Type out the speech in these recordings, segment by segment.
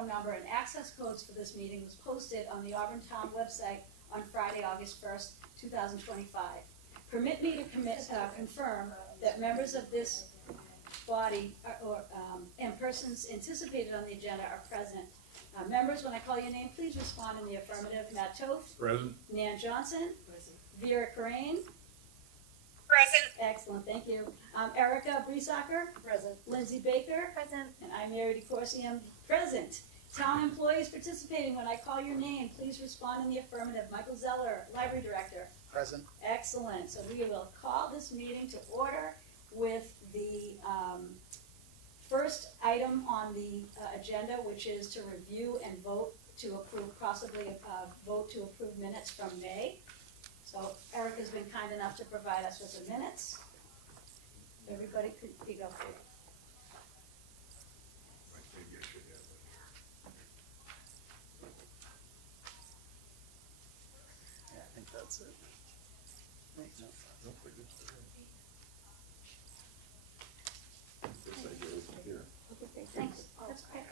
phone number, and access codes for this meeting was posted on the Auburn Town website on Friday, August 1st, 2025. Permit me to confirm that members of this body and persons anticipated on the agenda are present. Members, when I call your name, please respond in the affirmative. Matt Toth. Present. Nan Johnson. Present. Vera Crane. Present. Excellent, thank you. Erica Breesacker. Present. Lindsay Baker. Present. And I'm Mary DeCourcy, am present. Town employees participating, when I call your name, please respond in the affirmative. Michael Zeller, Library Director. Present. Excellent. So we will call this meeting to order with the first item on the agenda, which is to review and vote to approve, possibly vote to approve minutes from May. So Eric has been kind enough to provide us with the minutes. Everybody could pick up here. Yeah, I think that's it. Wait, no. Okay, thanks. That's great.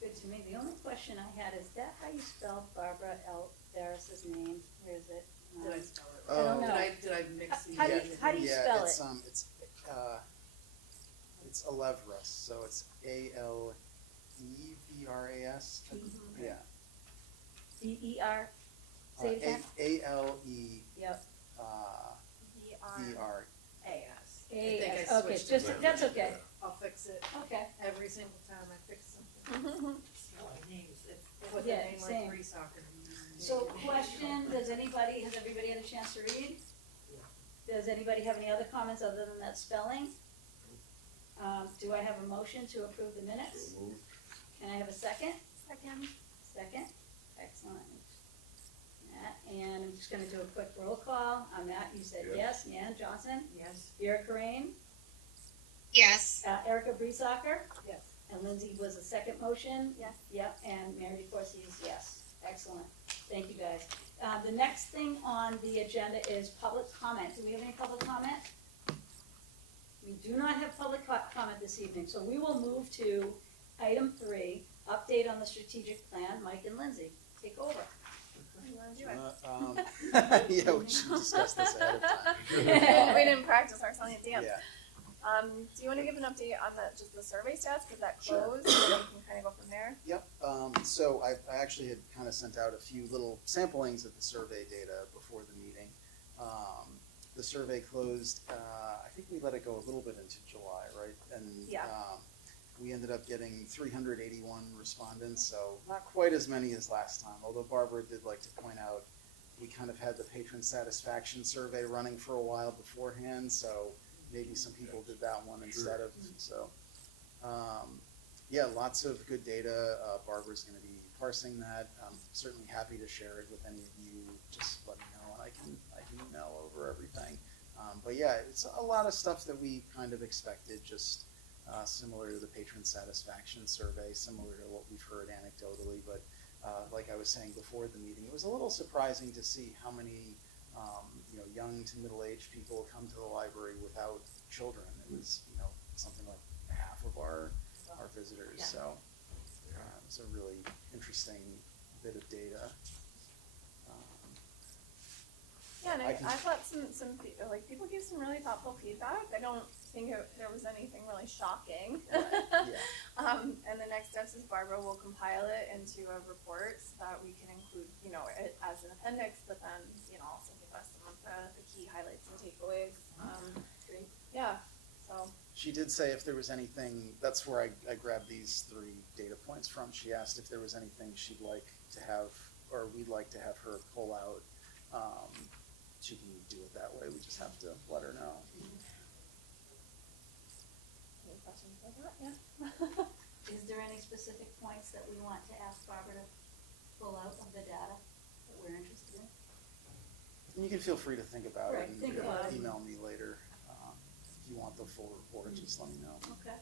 Good to me. The only question I had is that how you spell Barbara L. Ferris's name? Where is it? Did I spell it? I don't know. Did I mix the? How do you spell it's, it? It's Alevras, so it's Alevras. Yeah. B-E-R? Say it again? A-L-E. Yep. E-R. A-S. A-S. Okay, just, that's okay. I'll fix it. Okay. Every single time I fix something. Spelling names, put the Yeah, name same. like soccer. So question, has everybody had a chance to read? Does anybody have any other comments other than that spelling? Do I have a motion to approve the minutes? Can I have a second? Second. Second, excellent. Matt, and I'm just gonna do a quick roll call. Matt, you said yes. Nan Johnson? Yes. Vera Crane? Yes. Erica Breesacker? Yes. And Lindsay was a second motion? Yes. Yep, and Mary DeCourcy is yes. Excellent. Thank you, guys. The next thing on the agenda is public comment. Do we have any public comment? We do not have public comment this evening, so we will move to item 3, update on the strategic plan. Mike and Lindsay, take over. You wanna do it? Yeah, we should discuss this ahead of time. We didn't practice our song and dance. Yeah. Do you want to give an update on just the survey stats, because that closed, and then we can kind of go from there? Yep, so I actually had kind of sent out a few little samplings of the survey data before the meeting. The survey closed, I think we let it go a little bit into July, right? And Yeah. we ended up getting 381 respondents, so not quite as many as last time, although Barbara did like to point out we kind of had the patron satisfaction survey running for a while beforehand, so maybe some people did that one instead of, so. Yeah, lots of good data. Barbara's going to be parsing that. I'm certainly happy to share it with any of you. Just let me know, and I can email over everything. But yeah, it's a lot of stuff that we kind of expected, just similar to the patron satisfaction survey, similar to what we've heard anecdotally. But like I was saying before the meeting, it was a little surprising to see how many young to middle-aged people come to the library without children. It was something like half of our visitors. Yeah. So it was a really interesting bit of data. Yeah, and I I thought people gave some really thoughtful feedback. I don't think there was anything really shocking. Yeah. And the next steps is Barbara will compile it into a report so that we can include, it as an appendix, but then, also give us some of the key highlights and takeaways. Great. Yeah, so. She did say if there was anything, that's where I grabbed these 3 data points from. She asked if there was anything she'd like to have, or we'd like to have her pull out. She can do it that way. We just have to let her know. Any questions about that? Yeah. Is there any specific points that we want to ask Barbara to pull out of the data that we're interested in? And you can feel free to think about Right, it and think about it. email me later. If you want the full report, just let me know. Okay.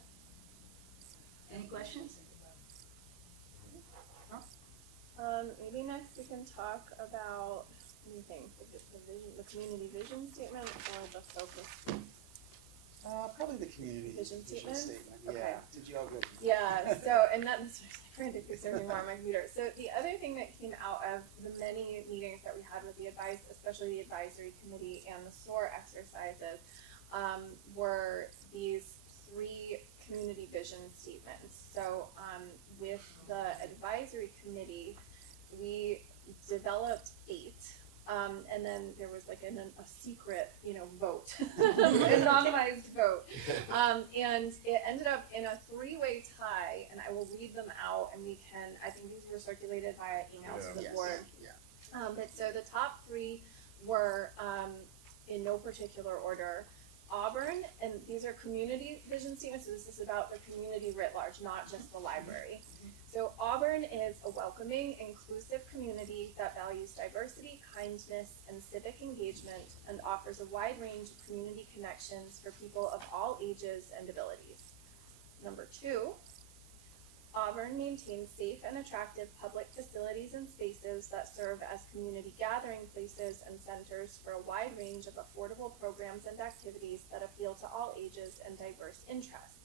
Any questions? Maybe next we can talk about, what do you think, the community vision statement or the focus? Probably the community Vision statement? Yeah. Okay. Did you all go? Yeah, so, and that's frantically searching more on my computer. So the other thing that came out of the many meetings that we had with the especially the advisory committee and the SOAR exercises, were these 3 community vision statements. So with the advisory committee, we developed 8. And then there was like a secret, vote, an anonymized vote. And it ended up in a 3-way tie, and I will read them out, and I think these were circulated via email to the Yes. board. Yeah. But so the top 3 were, in no particular order, Auburn, and these are community vision statements, so this is about the community writ large, not just the library. So Auburn is a welcoming, inclusive community that values diversity, kindness, and civic engagement, and offers a wide range of community connections for people of all ages and abilities. Number 2, Auburn maintains safe and attractive public facilities and spaces that serve as community gathering places and centers for a wide range of affordable programs and activities that appeal to all ages and diverse interests.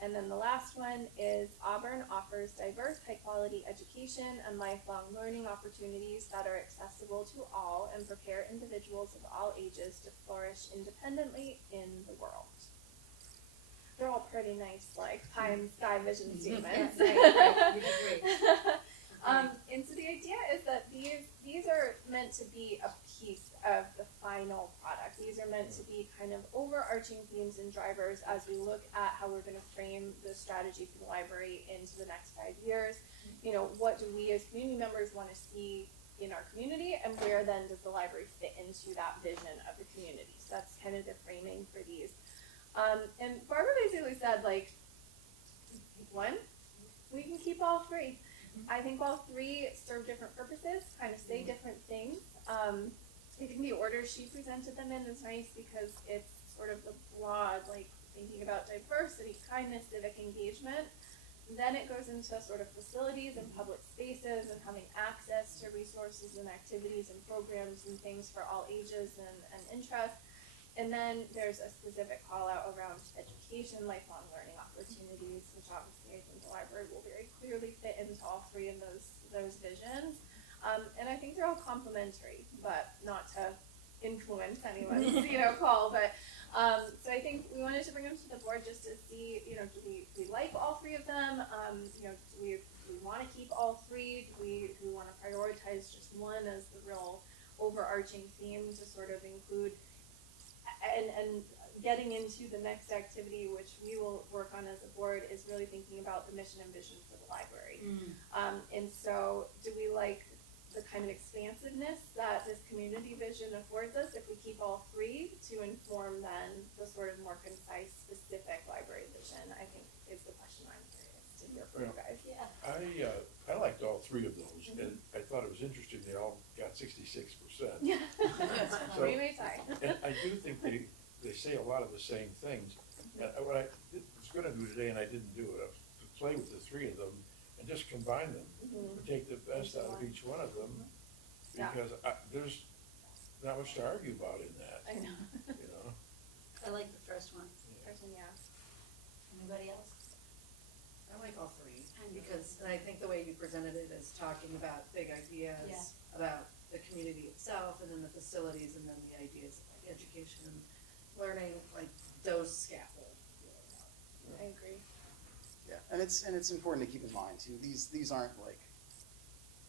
And then the last one is Auburn offers diverse, high-quality education and lifelong learning opportunities that are accessible to all and prepare individuals of all ages to flourish independently in the world. They're all pretty nice, like pie in the sky vision statements. You did great. And so the idea is that these are meant to be a piece of the final product. These are meant to be kind of overarching themes and drivers as we look at how we're going to frame the strategy for the library into the next 5 years. What do we as community members want to see in our community, and where then does the library fit into that vision of the community? So that's kind of the framing for these. And Barbara basically said, like, one, we can keep all 3. I think all 3 serve different purposes, kind of say different things. I think the order she presented them in is nice because it's sort of the broad, like thinking about diversity, kindness, civic engagement. Then it goes into sort of facilities and public spaces and having access to resources and activities and programs and things for all ages and interests. And then there's a specific call out around education, lifelong learning opportunities, which obviously I think the library will very clearly fit into all 3 of those visions. And I think they're all complementary, but not to influence anyone's call. But So I think we wanted to bring them to the board just to see, you know, do we like all three of them? You know, do we want to keep all three? Do we want to prioritize just one as the real overarching theme to sort of include? And getting into the next activity, which we will work on as a board, is really thinking about the mission and vision for the library. And so, do we like the kind of expansiveness that this community vision affords us if we keep all three to inform then the sort of more concise, specific library vision? I think is the question I'm curious to hear from you guys. Yeah. I liked all three of those, and I thought it was interesting, they all got 66%. Yeah. So- We may tie. And I do think they say a lot of the same things. And what I was gonna do today, and I didn't do it, I was to play with the three of them and just combine them, and take the best out of each one of them, Yeah. because there's not much to argue about in that, I know. you know? I like the first one. Person, yeah. Anybody else? I like all three, because I think the way you presented it is talking about big ideas, Yeah. about the community itself, and then the facilities, and then the ideas of like education and learning, like those scaffold. I agree. Yeah, and it's important to keep in mind too, these aren't like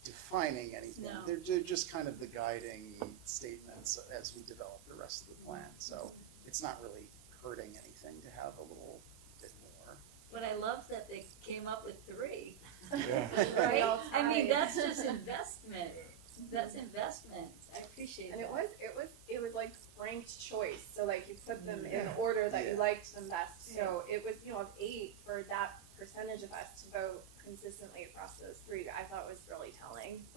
defining anything. No. They're just kind of the guiding statements as we develop the rest of the plan. So it's not really hurting anything to have a little bit more. But I love that they came up with three, Yeah. right? all I mean, tied. that's just investment. That's investment. I appreciate And that. it was like ranked choice. So like you put them in Yeah. order that you Yeah. liked them best. So it was, you know, of 8 for that percentage of us to vote consistently across those three, I thought was really telling.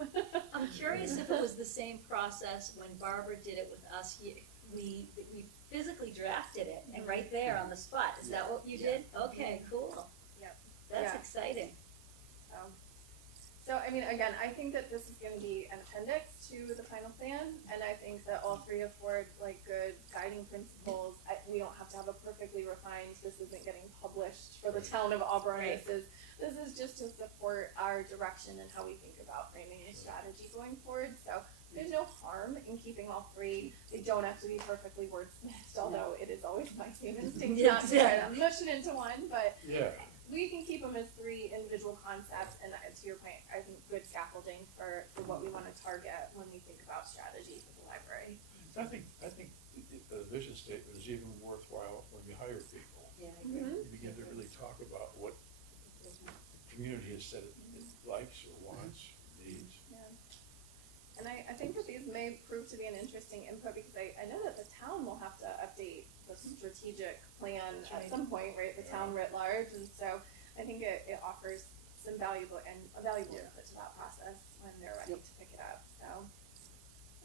I'm curious if it was the same process when Barbara did it with us. We physically drafted it, and right there on the spot. Is that what you did? Okay, cool. Yep. That's Yeah. exciting. So, I mean, again, I think that this is going to be an appendix to the final plan, and I think that all three afford like good guiding principles. We don't have to have a perfectly refined. This isn't getting published for the town of Auburn. Right. This is just to support our direction and how we think about framing a strategy going forward. So there's no harm in keeping all three. They don't have to be perfectly wordsmithed, although it is always my same instinct not to try to mush it into one, but Yeah, we can keep them as 3 individual concepts, and to your point, I think good scaffolding for what we want to target when we think about strategy for the library. I think the vision statement is even worthwhile when you hire people. Yeah, I agree. You begin to really talk about what the community has said it likes or wants, needs. And I think that these may prove to be an interesting input, because I know that the town will have to update the strategic plan at some point, right, the town writ large, and so I think it offers some valuable input to that process when they're ready to pick it up, so.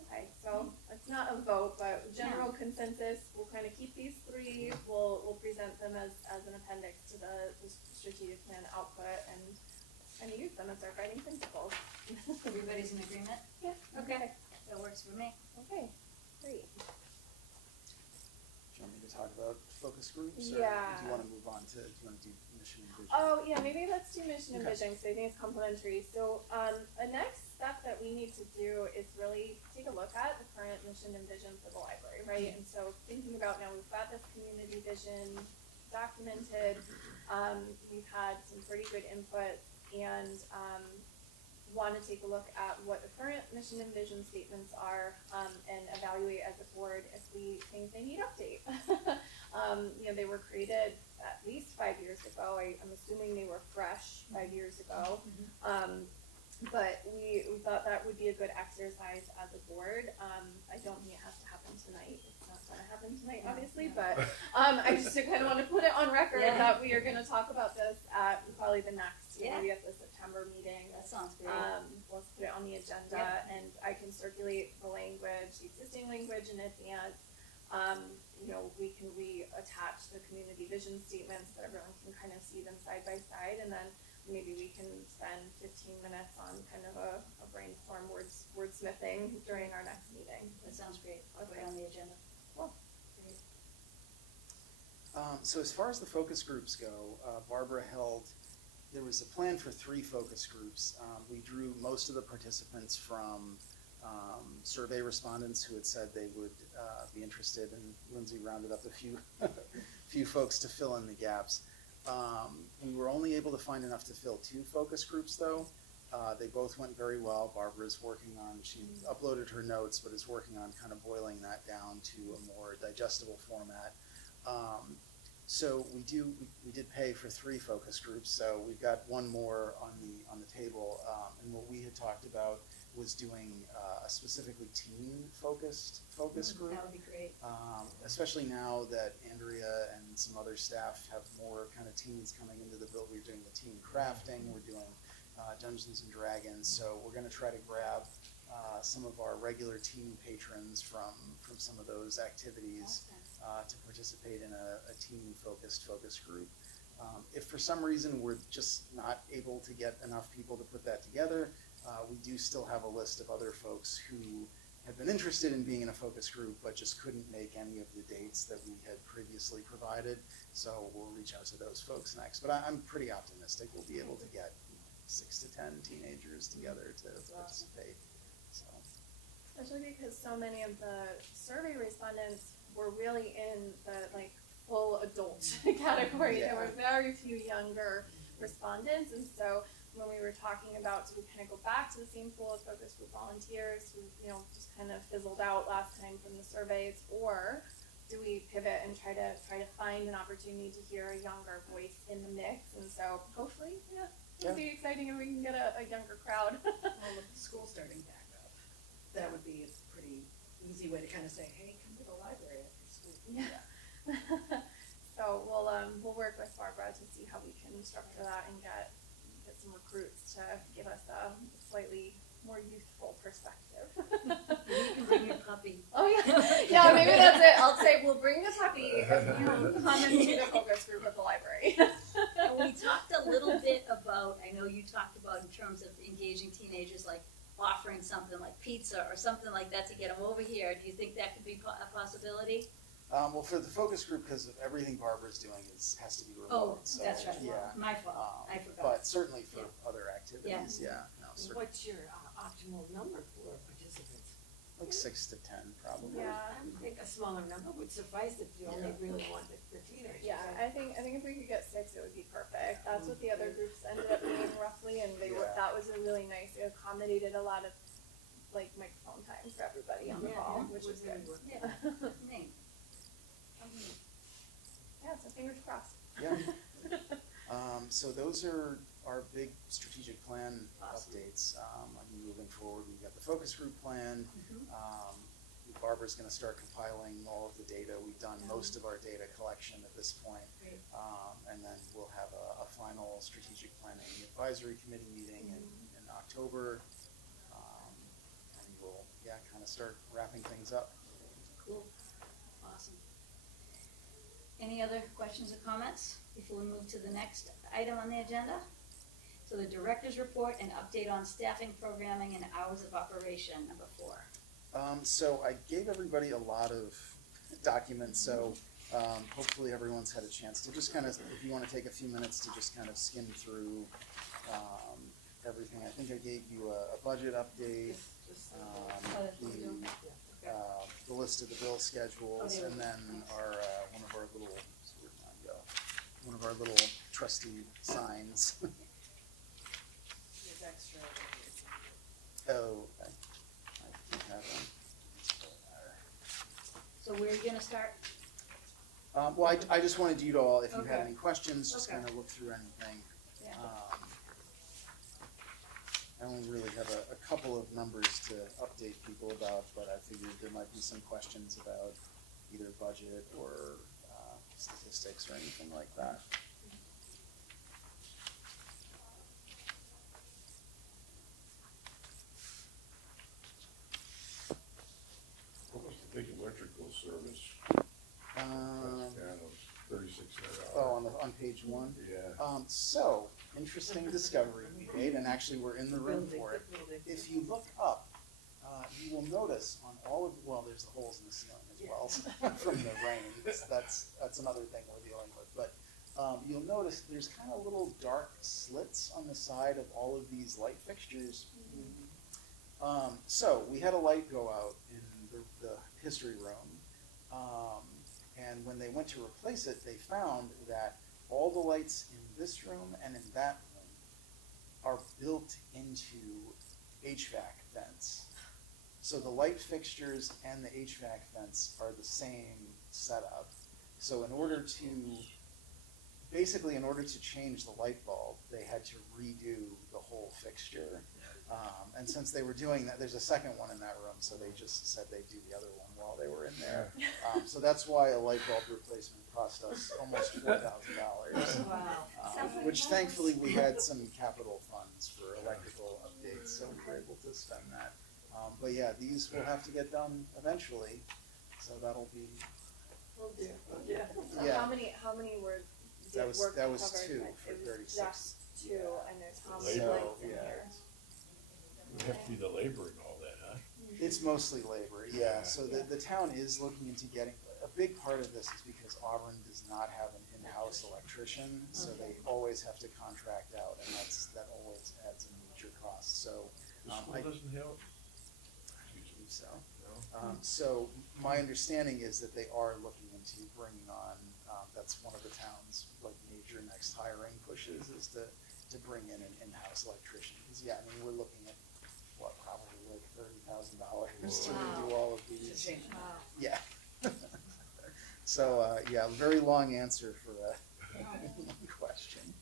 Okay, so it's not a vote, but general consensus, we'll kind of keep these 3, we'll present them as an appendix to the strategic plan output, and kind of use them as our guiding principles. Everybody's in agreement? Yeah. Okay, that works for me. Okay, great. Do you want me to talk about focus groups, or Yeah. do you want to move on to, do you want to do mission and vision? Oh, yeah, maybe let's do mission and Okay. vision, because I think it's complementary. So, a next step that we need to do is really take a look at the current mission and vision for the library, right? And so thinking about now we've got this community vision documented, we've had some pretty good input, and want to take a look at what the current mission and vision statements are, and evaluate as a board if we think they need update. You know, they were created at least 5 years ago. I'm assuming they were fresh 5 years ago. But we thought that would be a good exercise as a board. I don't think it has to happen tonight. It's not going to happen tonight, obviously, but I just kind of want to put it on record that we are going to talk about this at probably the next, maybe at the September meeting. That sounds great. Let's put it on the agenda, and I can circulate the language, the existing language in advance. You know, we can reattach the community vision statements so everyone can kind of see them side by side, and then maybe we can spend 15 minutes on kind of a brainstorm wordsmithing during our next meeting. That sounds great. I'll put it on the agenda. So as far as the focus groups go, Barbara there was a plan for 3 focus groups. We drew most of the participants from survey respondents who had said they would be interested, and Lindsay rounded up a few folks to fill in the gaps. We were only able to find enough to fill 2 focus groups, though. They both went very well. Barbara's working on, she uploaded her notes, but is working on kind of boiling that down to a more digestible format. So we did pay for 3 focus groups, so we've got one more on the table. And what we had talked about was doing a specifically teen-focused focus group. That would be great. Especially now that Andrea and some other staff have more kind of teens coming into the build. We're doing the teen crafting, we're doing Dungeons and Dragons, so we're going to try to grab some of our regular teen patrons from some of those activities to participate in a teen-focused focus group. If for some reason we're just not able to get enough people to put that together, we do still have a list of other folks who have been interested in being in a focus group but just couldn't make any of the dates that we had previously provided. So we'll reach out to those folks next. But I'm pretty optimistic we'll be able to get 6 to 10 teenagers together to participate. So. Especially because so many of the survey respondents were really in the full adult category. Yeah. There were very few younger respondents, and so when we were talking about, do we kind of go back to the same pool of focus group volunteers who just kind of fizzled out last time from the surveys, or do we pivot and try to find an opportunity to hear a younger voice in the mix? And so hopefully, it'll be exciting and we can get a younger crowd. Well, with school starting back up, that would be a pretty easy way to kind of say, hey, come to the library after school. Yeah. So we'll work with Barbara to see how we can structure that and get some recruits to give us a slightly more youthful perspective. You can bring your puppy. Oh yeah, maybe that's it. I'll say we'll bring the puppy and you come into the focus group at the library. And we talked a little bit about, I know you talked about in terms of engaging teenagers, like offering something like pizza or something like that to get them over here. Do you think that could be a possibility? Well, for the focus group, because everything Barbara's doing has to be remote. Oh, so, that's right. Yeah. My fault. I forgot. But certainly for other activities, no, certainly. What's your optimal number for participants? Like 6 to 10, probably. Yeah. I think a smaller number would suffice if you only really want the teenagers. Yeah, I think if we could get 6, it would be perfect. That's what the other groups ended up being roughly, and that was a really nice. It accommodated a lot of microphone time for everybody on the call, which was good. Yeah. Neat. Yeah, so fingers crossed. Yeah. So those are our big strategic plan Awesome. updates. Moving forward, we've got the focus group plan. Barbara's going to start compiling all of the data. We've done most of our data collection at this point. Great. And then we'll have a final strategic planning advisory committee meeting in October. And we'll, kind of start wrapping things up. Cool. Awesome. Any other questions or comments before we move to the next item on the agenda? So the director's report and update on staffing, programming, and hours of operation, number 4. So I gave everybody a lot of documents, so hopefully everyone's had a chance to just kind of, if you want to take a few minutes to just kind of skim through everything. I think I gave you a budget update, the list of the bill schedules, and then our one of our little trustee signs. There's extra. Oh, okay. I do have them. So where are you gonna start? Well, I just wanted you to all, if you had Okay. any questions, just Okay. kind of look through anything. Yeah. I only really have a couple of numbers to update people about, but I figured there might be some questions about either budget or statistics or anything like that. What was the big electrical service? Um, 3600. on page 1. Yeah. So, interesting discovery we made, and actually we're in the room for it. If you look up, you will notice on all of, there's the holes in the ceiling as well from the rain. That's another thing we're dealing with. But you'll notice there's kind of little dark slits on the side of all of these light fixtures. So we had a light go out in the history room, and when they went to replace it, they found that all the lights in this room and in that room are built into HVAC vents. So the light fixtures and the HVAC vents are the same setup. So in order to change the light bulb, they had to redo the whole fixture. And since they were doing that, there's a second one in that room, so they just said they'd do the other one while they were in there. So that's why a light bulb replacement cost us almost $4,000. Wow. Which thankfully we had some capital funds for electrical updates, so we were able to spend that. But yeah, these will have to get done eventually, so that'll be, Oh dear, yeah. So Yeah. how many were that was covered? two It was for 36. just two, and there's how many Labor. lights in Yeah. here? It would have to be the labor and all that, huh? It's mostly labor, yeah, so the town is looking into getting, a big part of this is because Auburn does not have an in-house electrician, so they always have to contract out, and that always adds a major cost, so. The school doesn't help? So, No? so my understanding is that they are looking into bringing on, that's one of the town's like major next hiring pushes is to bring in an in-house electrician. 'Cause, yeah, I mean, we're looking at what, probably like $30,000 to redo all of To these. change. Yeah. So, yeah, very long answer for a question.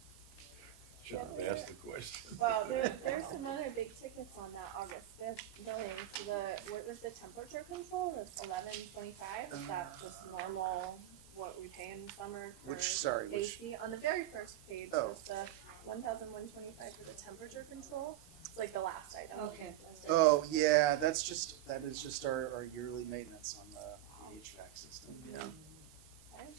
Shouldn't have asked the question. Well, there's some other big tickets on that August 5th billing. So what was the temperature control? It's 1125. Is that just normal what we pay in the summer for Which AC? On the very first page, Oh. was the 1,125 for the temperature control. It's like the last item. Okay. Oh, yeah, that is just our yearly maintenance on the HVAC system, yeah. Okay.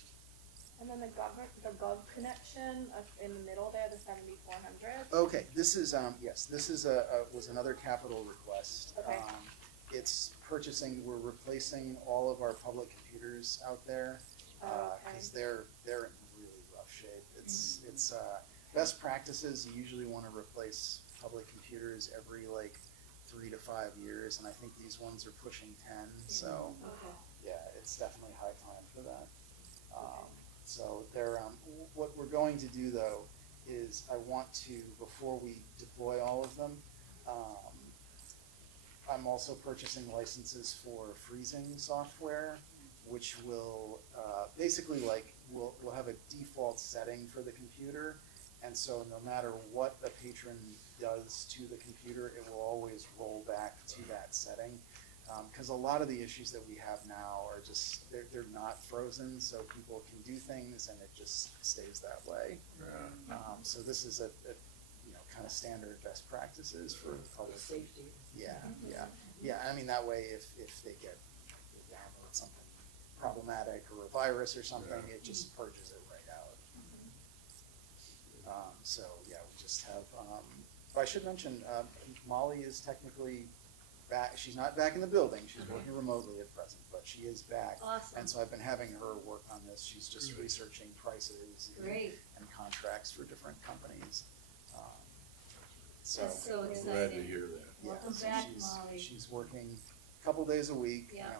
And then the gov connection in the middle there, the 7,400. Okay, this is, yes, this is was another capital request. Okay. It's we're replacing all of our public computers out there, Oh, okay. cause they're in really rough shape. It's best practices, you usually wanna replace public computers every like 3 to 5 years, and I think these ones are pushing 10, so, Okay. yeah, it's definitely high time for that. So they're, what we're going to do though is I want to, before we deploy all of them, I'm also purchasing licenses for freezing software, which will, basically like, we'll have a default setting for the computer. And so no matter what a patron does to the computer, it will always roll back to that setting. Because a lot of the issues that we have now are just, they're not frozen, so people can do things and it just stays that way. Yeah. So this is a kind of standard best practices for public. Safety. Yeah, I mean, that way if they download something problematic or a virus or something, Yeah. it just purges it right out. So, yeah, we just have, I should mention, Molly is technically back, she's not back in the building, she's working remotely at present, but she is back. Awesome. And so I've been having her work on this, she's just researching prices Great. and contracts for different companies. So, That's so I'm glad to exciting. hear that. yeah, Welcome so back, she's, Molly. she's working a couple days a week, Yeah.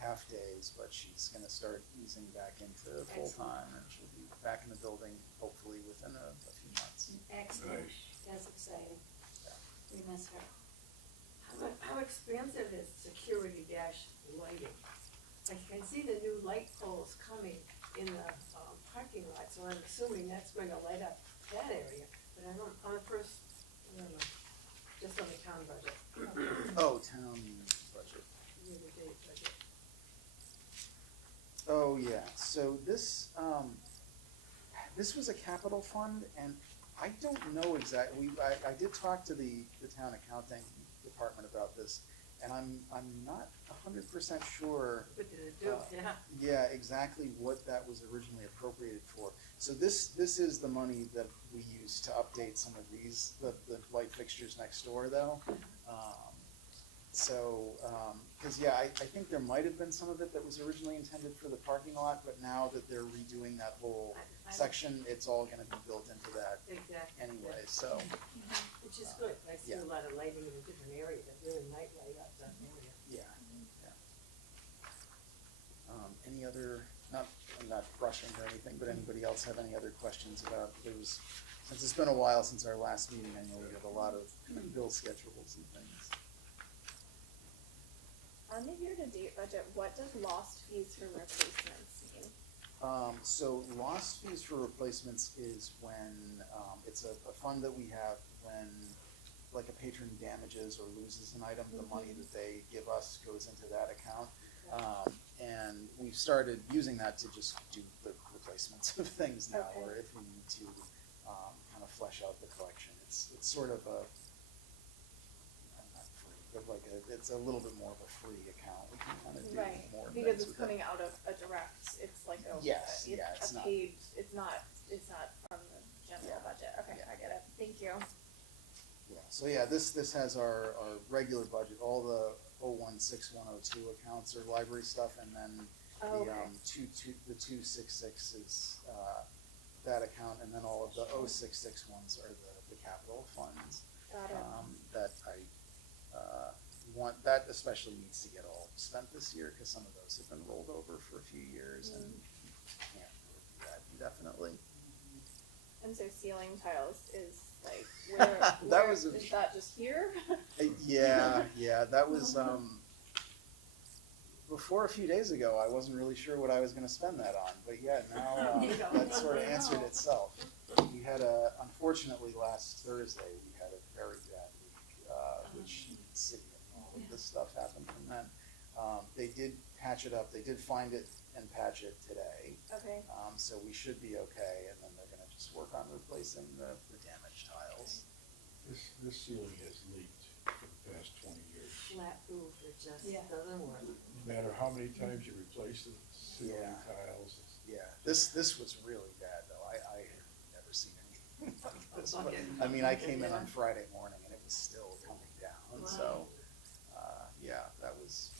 half days, but she's gonna start easing back into full-time, and she'll be back in the building hopefully within a few months. Excellent. Nice. That's exciting. Yeah. We miss her. How expansive is security dash lighting? I can see the new light poles coming in the parking lot, so I'm assuming that's going to light up that area. But I don't, on the first, I don't know, just on the town budget, Oh, town budget. year-to-date budget. Oh, yeah, so this was a capital fund, and I don't know exactly, I did talk to the town accounting department about this, and I'm not 100% sure. What did it do? Yeah. Yeah, exactly what that was originally appropriated for. So this is the money that we use to update some of these, the light fixtures next door though. Cause yeah, I think there might have been some of it that was originally intended for the parking lot, but now that they're redoing that whole section, it's all gonna be built into that Exactly. anyway, so, Which is good, I see Yeah. a lot of lighting in different areas, that really night light up that area. yeah, yeah. Any other, I'm not rushing or anything, but anybody else have any other questions about, since it's been a while since our last meeting, I know we have a lot of bill schedules and things. On the year-to-date budget, what does lost fees for replacements mean? So lost fees for replacements is when, it's a fund that we have when, like, a patron damages or loses an item, the money that they give us goes into that account. And we've started using that to just do the replacements of things now, Okay. or if we need to, kind of flesh out the collection. It's sort of a, not free, but like it's a little bit more of a free account. We can kind of do Right, more because things it's with it. coming out of a direct, it's like a. Yes, yeah, it's a not- paid, it's not from the general Yeah, budget, okay, yeah. I get it, thank you. Yeah, so yeah, this has our regular budget, all the 016102 accounts are library stuff, and then Oh, the, okay. the 266 is, that account, and then all of the 066 ones are the capital funds. Got it. That I, that especially needs to get all spent this year, cause some of those have been rolled over for a few years, and can't really do that indefinitely. And so ceiling tiles is like, where, That was a- is that just here? Yeah, that was, before a few days ago, I wasn't really sure what I was gonna spend that on, but yeah, now, that sort of answered itself. We had unfortunately last Thursday, we had a very bad week, which you can see, all of this stuff happened from then. They did patch it up, they did find it and patch it today, Okay, so we should be okay, and then they're gonna just work on replacing the damaged tiles. This ceiling has leaked for the past 20 years. Flat roof, it just Yeah. doesn't work. No matter how many times you replace the ceiling Yeah. tiles, Yeah, this was really bad though. I had never seen anything like this. But, I mean, I came in on Friday morning and it was still coming down. So, yeah, that was.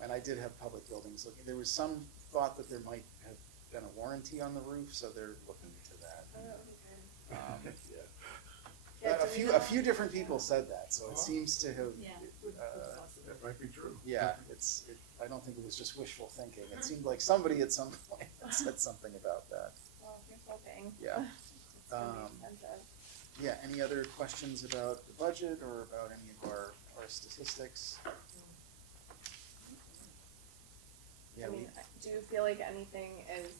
And I did have public buildings looking. There was some thought that there might have been a warranty on the roof, so they're looking into that. okay. yeah. Yeah, do we A know- few different people said that, so it seems to have. Yeah. That might be true. Yeah, I don't think it was just wishful thinking. It seemed like somebody at some point had said something about that. Well, here's hoping. Yeah. It's gonna be expensive. Yeah, any other questions about the budget or about any of our statistics? Yeah, I mean, do you feel like anything is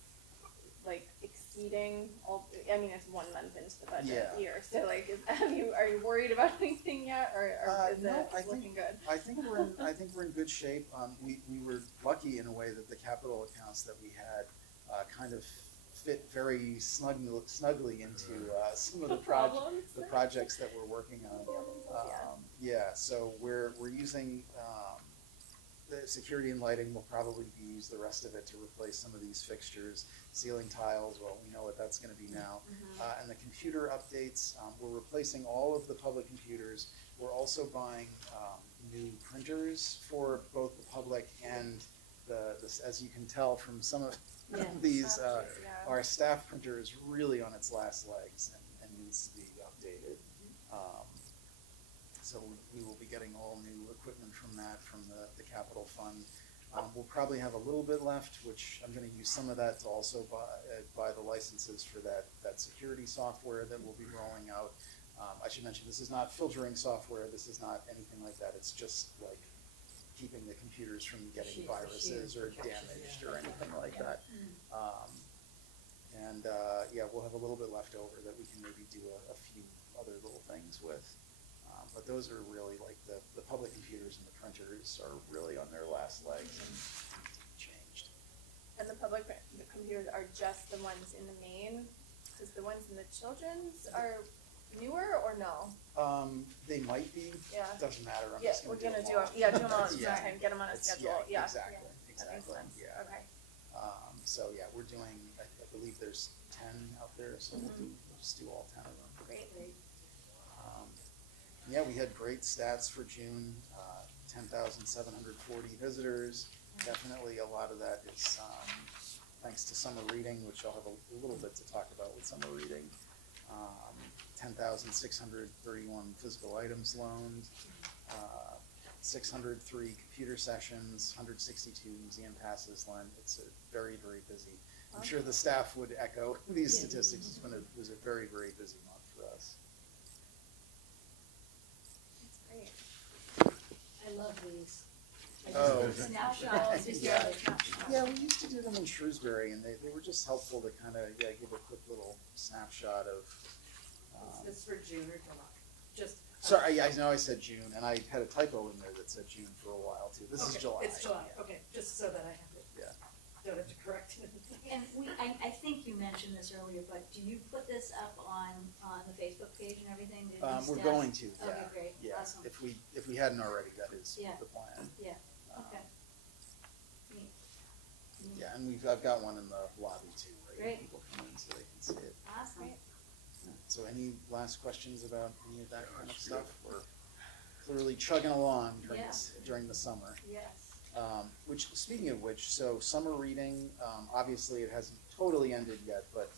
like exceeding all, I mean, it's 1 month into the budget Yeah. year, so like, are you worried about anything yet, or is no, it I think- looking good? I think we're in good shape. We were lucky in a way that the capital accounts that we had kind of fit very snugly into some of the Problems? projects that we're working on. Yeah, so we're using the security and lighting will probably be used the rest of it to replace some of these fixtures, ceiling tiles, well, we know what that's gonna be now. And the computer updates, we're replacing all of the public computers. We're also buying new printers for both the public and as you can tell from some of Yeah. these, Yeah. our staff printer is really on its last legs and needs to be updated. So we will be getting all new equipment from that, from the capital fund. We'll probably have a little bit left, which I'm gonna use some of that to also buy the licenses for that security software that we'll be rolling out. I should mention, this is not filtering software, this is not anything like that, it's just like keeping the computers from getting Sheet- viruses sheet or protection, damaged yeah. or anything like that. And yeah, we'll have a little bit left over that we can maybe do a few other little things with. But those are really like the public computers and the printers are really on their last legs and need to be changed. And the computers are just the ones in the main, because the ones in the children's are newer or no? They might be, Yeah. doesn't matter, I'm Yeah, just we're gonna gonna do them all. do them all at the Yeah. same time, get them on a It's- schedule, yeah. Exactly, That makes exactly, sense, yeah. okay. So yeah, we're doing, I believe there's 10 out there, so we'll just do all 10 of them. Great. Yeah, we had great stats for June, 10,740 visitors. Definitely a lot of that is thanks to some summer reading, which I'll have a little bit to talk about with summer reading. 10,631 physical items loaned, 603 computer sessions, 162 museum passes lent. It's a very, very busy. I'm sure the staff would echo these statistics. It was a very, very busy month for us. That's great. I love these. Oh. Snapshots, just Yeah. really snapshots. Yeah, we used to do them in Shrewsbury, and they were just helpful to kind of give a quick little snapshot of. Is this for June or July? Just. Sorry, I know I said June, and I had a typo in there that said June for a while too. This is Okay, July. It's July, okay, just so that I have it. Yeah. Don't have to correct it. And I think you mentioned this earlier, but do you put this up on the Facebook page and everything? Did these We're stats- going to. Yeah. Okay, great, Yeah. awesome. If we hadn't already, that is Yeah. the plan. Yeah, Um, okay. Neat. Neat. Yeah, and I've got one in the lobby too, right? Great. People come in so they can see it. Awesome. Great. Yeah. So any last questions about any of that kind of stuff? We're clearly chugging along during the summer. Yes. Which, speaking of which, so summer reading, obviously it hasn't totally ended yet, but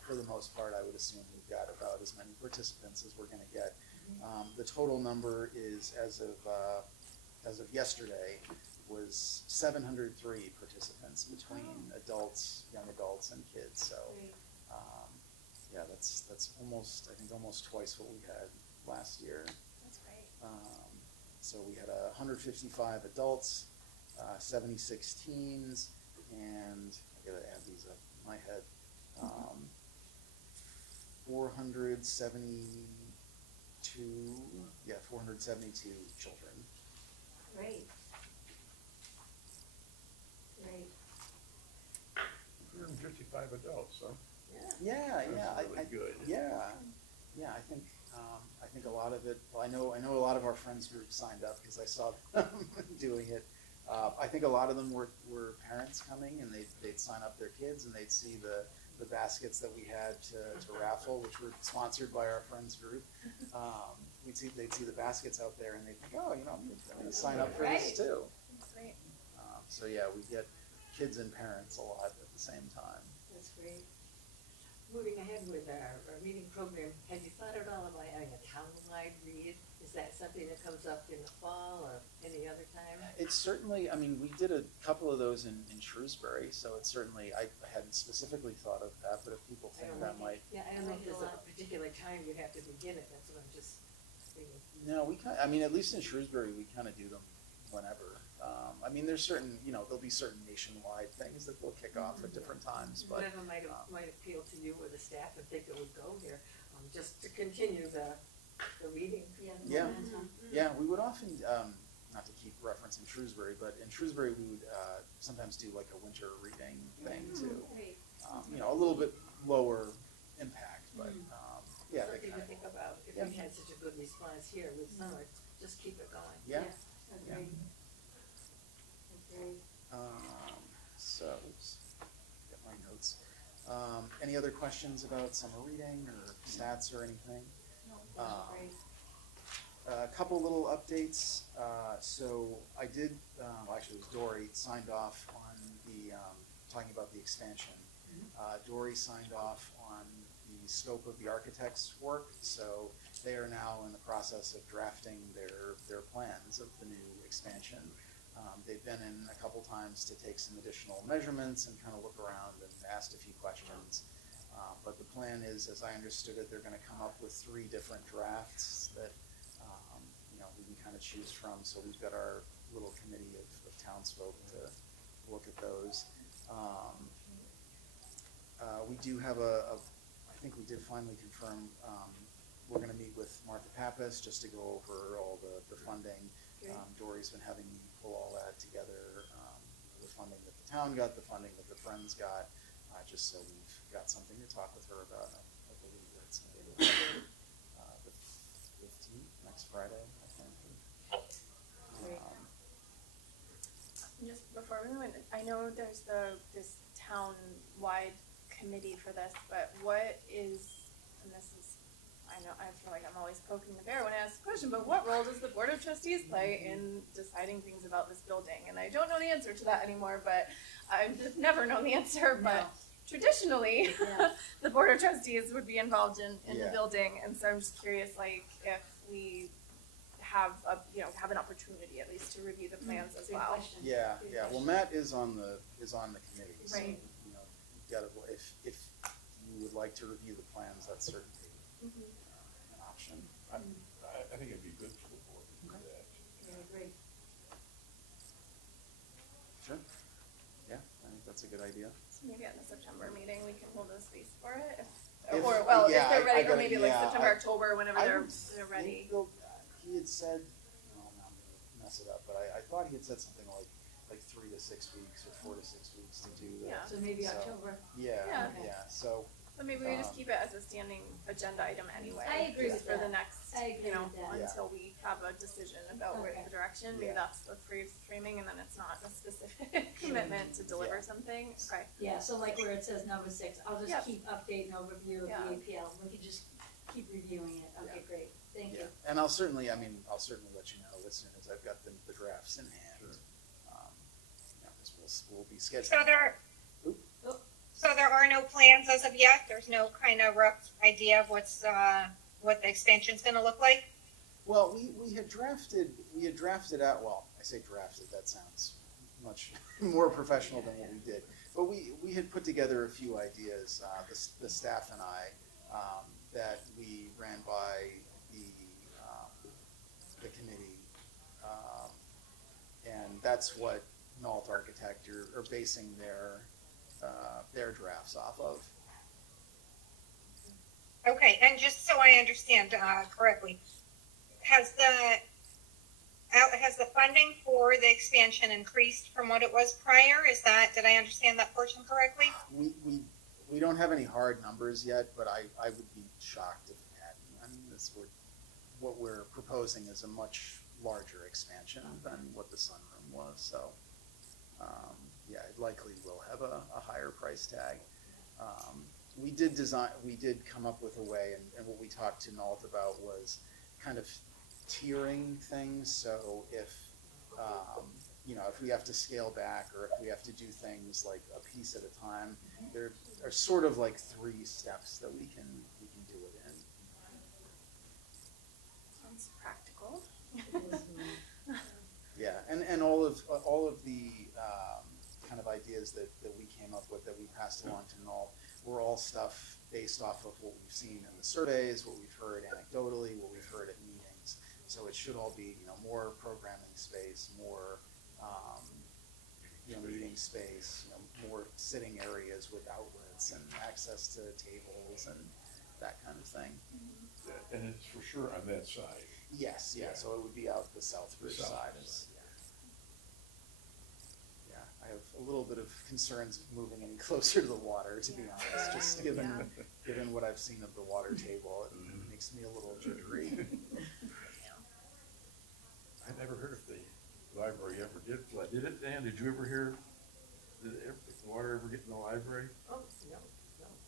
for the most part, I would assume we've got about as many participants as we're going to get. The total number is, as of yesterday, was 703 participants between adults, young adults, and kids. So, Great. yeah, that's almost twice what we had last year. That's great. So we had 155 adults, 76 teens, and I gotta add these up in my head. 472 children. Great. Great. 155 adults, huh? Yeah, That's really good. Yeah, I think a lot of it. Well, I know a lot of our friends group signed up because I saw them doing it. I think a lot of them were parents coming, and they'd sign up their kids, and they'd see the baskets that we had to raffle, which were sponsored by our friends group. They'd see the baskets out there, and they'd think, oh, I'm going to sign up for this too. That's great. So yeah, we get kids and parents a lot at the same time. That's great. Moving ahead with our reading program, have you thought at all about having a town-wide read? Is that something that comes up in the fall or any other time? It's certainly, we did a couple of those in Shrewsbury, so it's certainly, I hadn't specifically thought of that, but if people think that might. Yeah, I don't know if there's a particular time you have to begin it, that's what I'm just thinking. No, at least in Shrewsbury, we kind of do them whenever. There's certain, there'll be certain nationwide things that they'll kick off at different times, but. Whatever might appeal to you or the staff and think it would go here, just to continue the reading. Yeah. momentum. Yeah, we would often, not to keep referencing Shrewsbury, but in Shrewsbury, we would sometimes do like a winter reading thing too. Great. A little bit lower impact, but yeah. Something to think about, if we had such a good response here with summer, just keep it going. Yeah. That's Yeah. great. That's great. So, oops, get my notes. Any other questions about summer reading or stats or anything? No, that's Um, great. A couple little updates. So I did, actually it was Dory, signed off on talking about the expansion. Dory signed off on the scope of the architect's work, so they are now in the process of drafting their plans of the new expansion. They've been in a couple times to take some additional measurements and kind of look around and asked a few questions. But the plan is, as I understood it, they're going to come up with 3 different drafts that we can kind of choose from. So we've got our little committee of townsfolk to look at those. We do have I think we did finally confirm, we're going to meet with Martha Pappas just to go over all the funding. Dory's been having me pull all that together, the funding that the town got, the funding that the Friends got, just so we've got something to talk with her about. I believe that's the 15th, next Friday, I think. Great. Just before we move in, I know there's this town-wide committee for this, but what is, and this is, I feel like I'm always poking the bear when I ask the question, but what role does the Board of Trustees play in deciding things about this building? And I don't know the answer to that anymore, but I've just never known the answer, but traditionally, Yeah. the Board of Trustees would be involved in the Yeah. building, and so I'm just curious, like, if we have an opportunity at least to review the plans as Good well. question. Yeah, Good yeah, well, question. Matt is on the committee, so, Right. you know, you've gotta, if you would like to review the plans, that's certainly an option. I think it'd be good for the board to do that. Yeah, I agree. Sure. Yeah, I think that's a good idea. So maybe at the September meeting, we can hold a space for it, If- if yeah, they're I ready, or gotta- maybe like yeah, September, October, whenever I they're would ready. think he had said, oh, now I'm gonna mess it up, but I thought he had said something like 3 to 6 weeks or 4 to 6 weeks to do that. Yeah. So maybe So- October. Yeah, Yeah. yeah, so, But maybe we just keep it as a standing agenda item anyway. I agree just with for that. the next, I agree with that. Yeah. until we have a decision about where Okay. the direction. Maybe Yeah. that's the framing, and then it's not a specific commitment to deliver Yeah. something. Okay. Yeah, so like where it says number 6, I'll just Yep. keep update and overview of Yeah. the APL, we can just keep reviewing it, okay, Yeah. great, thank yeah, you. and I'll certainly let you know as soon as I've got the drafts in hand. Sure. You know, 'cause we'll be scheduling. So there are no plans as of yet? There's no kind of rough idea of what the expansion's gonna look like? Well, we had drafted out, well, I say drafted, that sounds much more professional than what we did. But we had put together a few ideas, the staff and I, that we ran by the committee. And that's what Nault Architect are basing their drafts off of. Okay, and just so I understand correctly, has the funding for the expansion increased from what it was prior? Did I understand that portion correctly? We don't have any hard numbers yet, but I would be shocked if we hadn't. I mean, what we're proposing is a much larger expansion than what the sunroom was, so, yeah, it likely will have a higher price tag. We did come up with a way, and what we talked to Nault about was kind of tiering things, so if we have to scale back, or if we have to do things like a piece at a time, there are sort of like 3 steps that we can do it in. Sounds practical. Yeah, and all of the kind of ideas that we came up with, that we passed along to Nault, were all stuff based off of what we've seen in the surveys, what we've heard anecdotally, what we've heard at meetings. So it should all be, more programming space, more meeting space, more sitting areas with outlets and access to tables and that kind of thing. And it's for sure on that side. Yes, yeah, so it would be out the Southbridge South side. side. Yeah, I have a little bit of concerns of moving any closer to the water, to be honest, just given what I've seen of the water table, it makes me a little jittery. I never heard if the library ever did flood. Did it, Dan? Did you ever hear, did the water ever get in the library? Oh, no,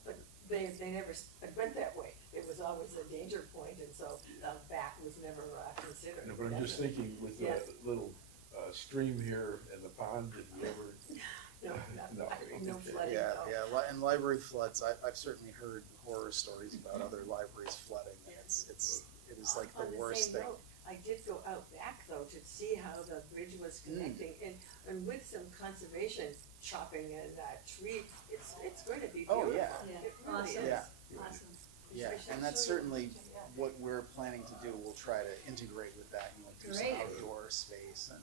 but they never went that way. It was always a danger point, and so the back was never considered. No, but I'm just thinking with the little stream here and the pond, did you ever? No flooding. Yeah, no. yeah, and library floods, I've certainly heard horror stories about other libraries flooding, and it is like On the worst same thing. note, I did go out back though to see how the bridge was connecting, and with some conservation chopping and tree, it's going to be Oh, beautiful. yeah. It really Awesome. is. Yeah. Awesome. Yeah, and that's certainly what we're planning to do. We'll try to integrate with that, do some Great. outdoor space and,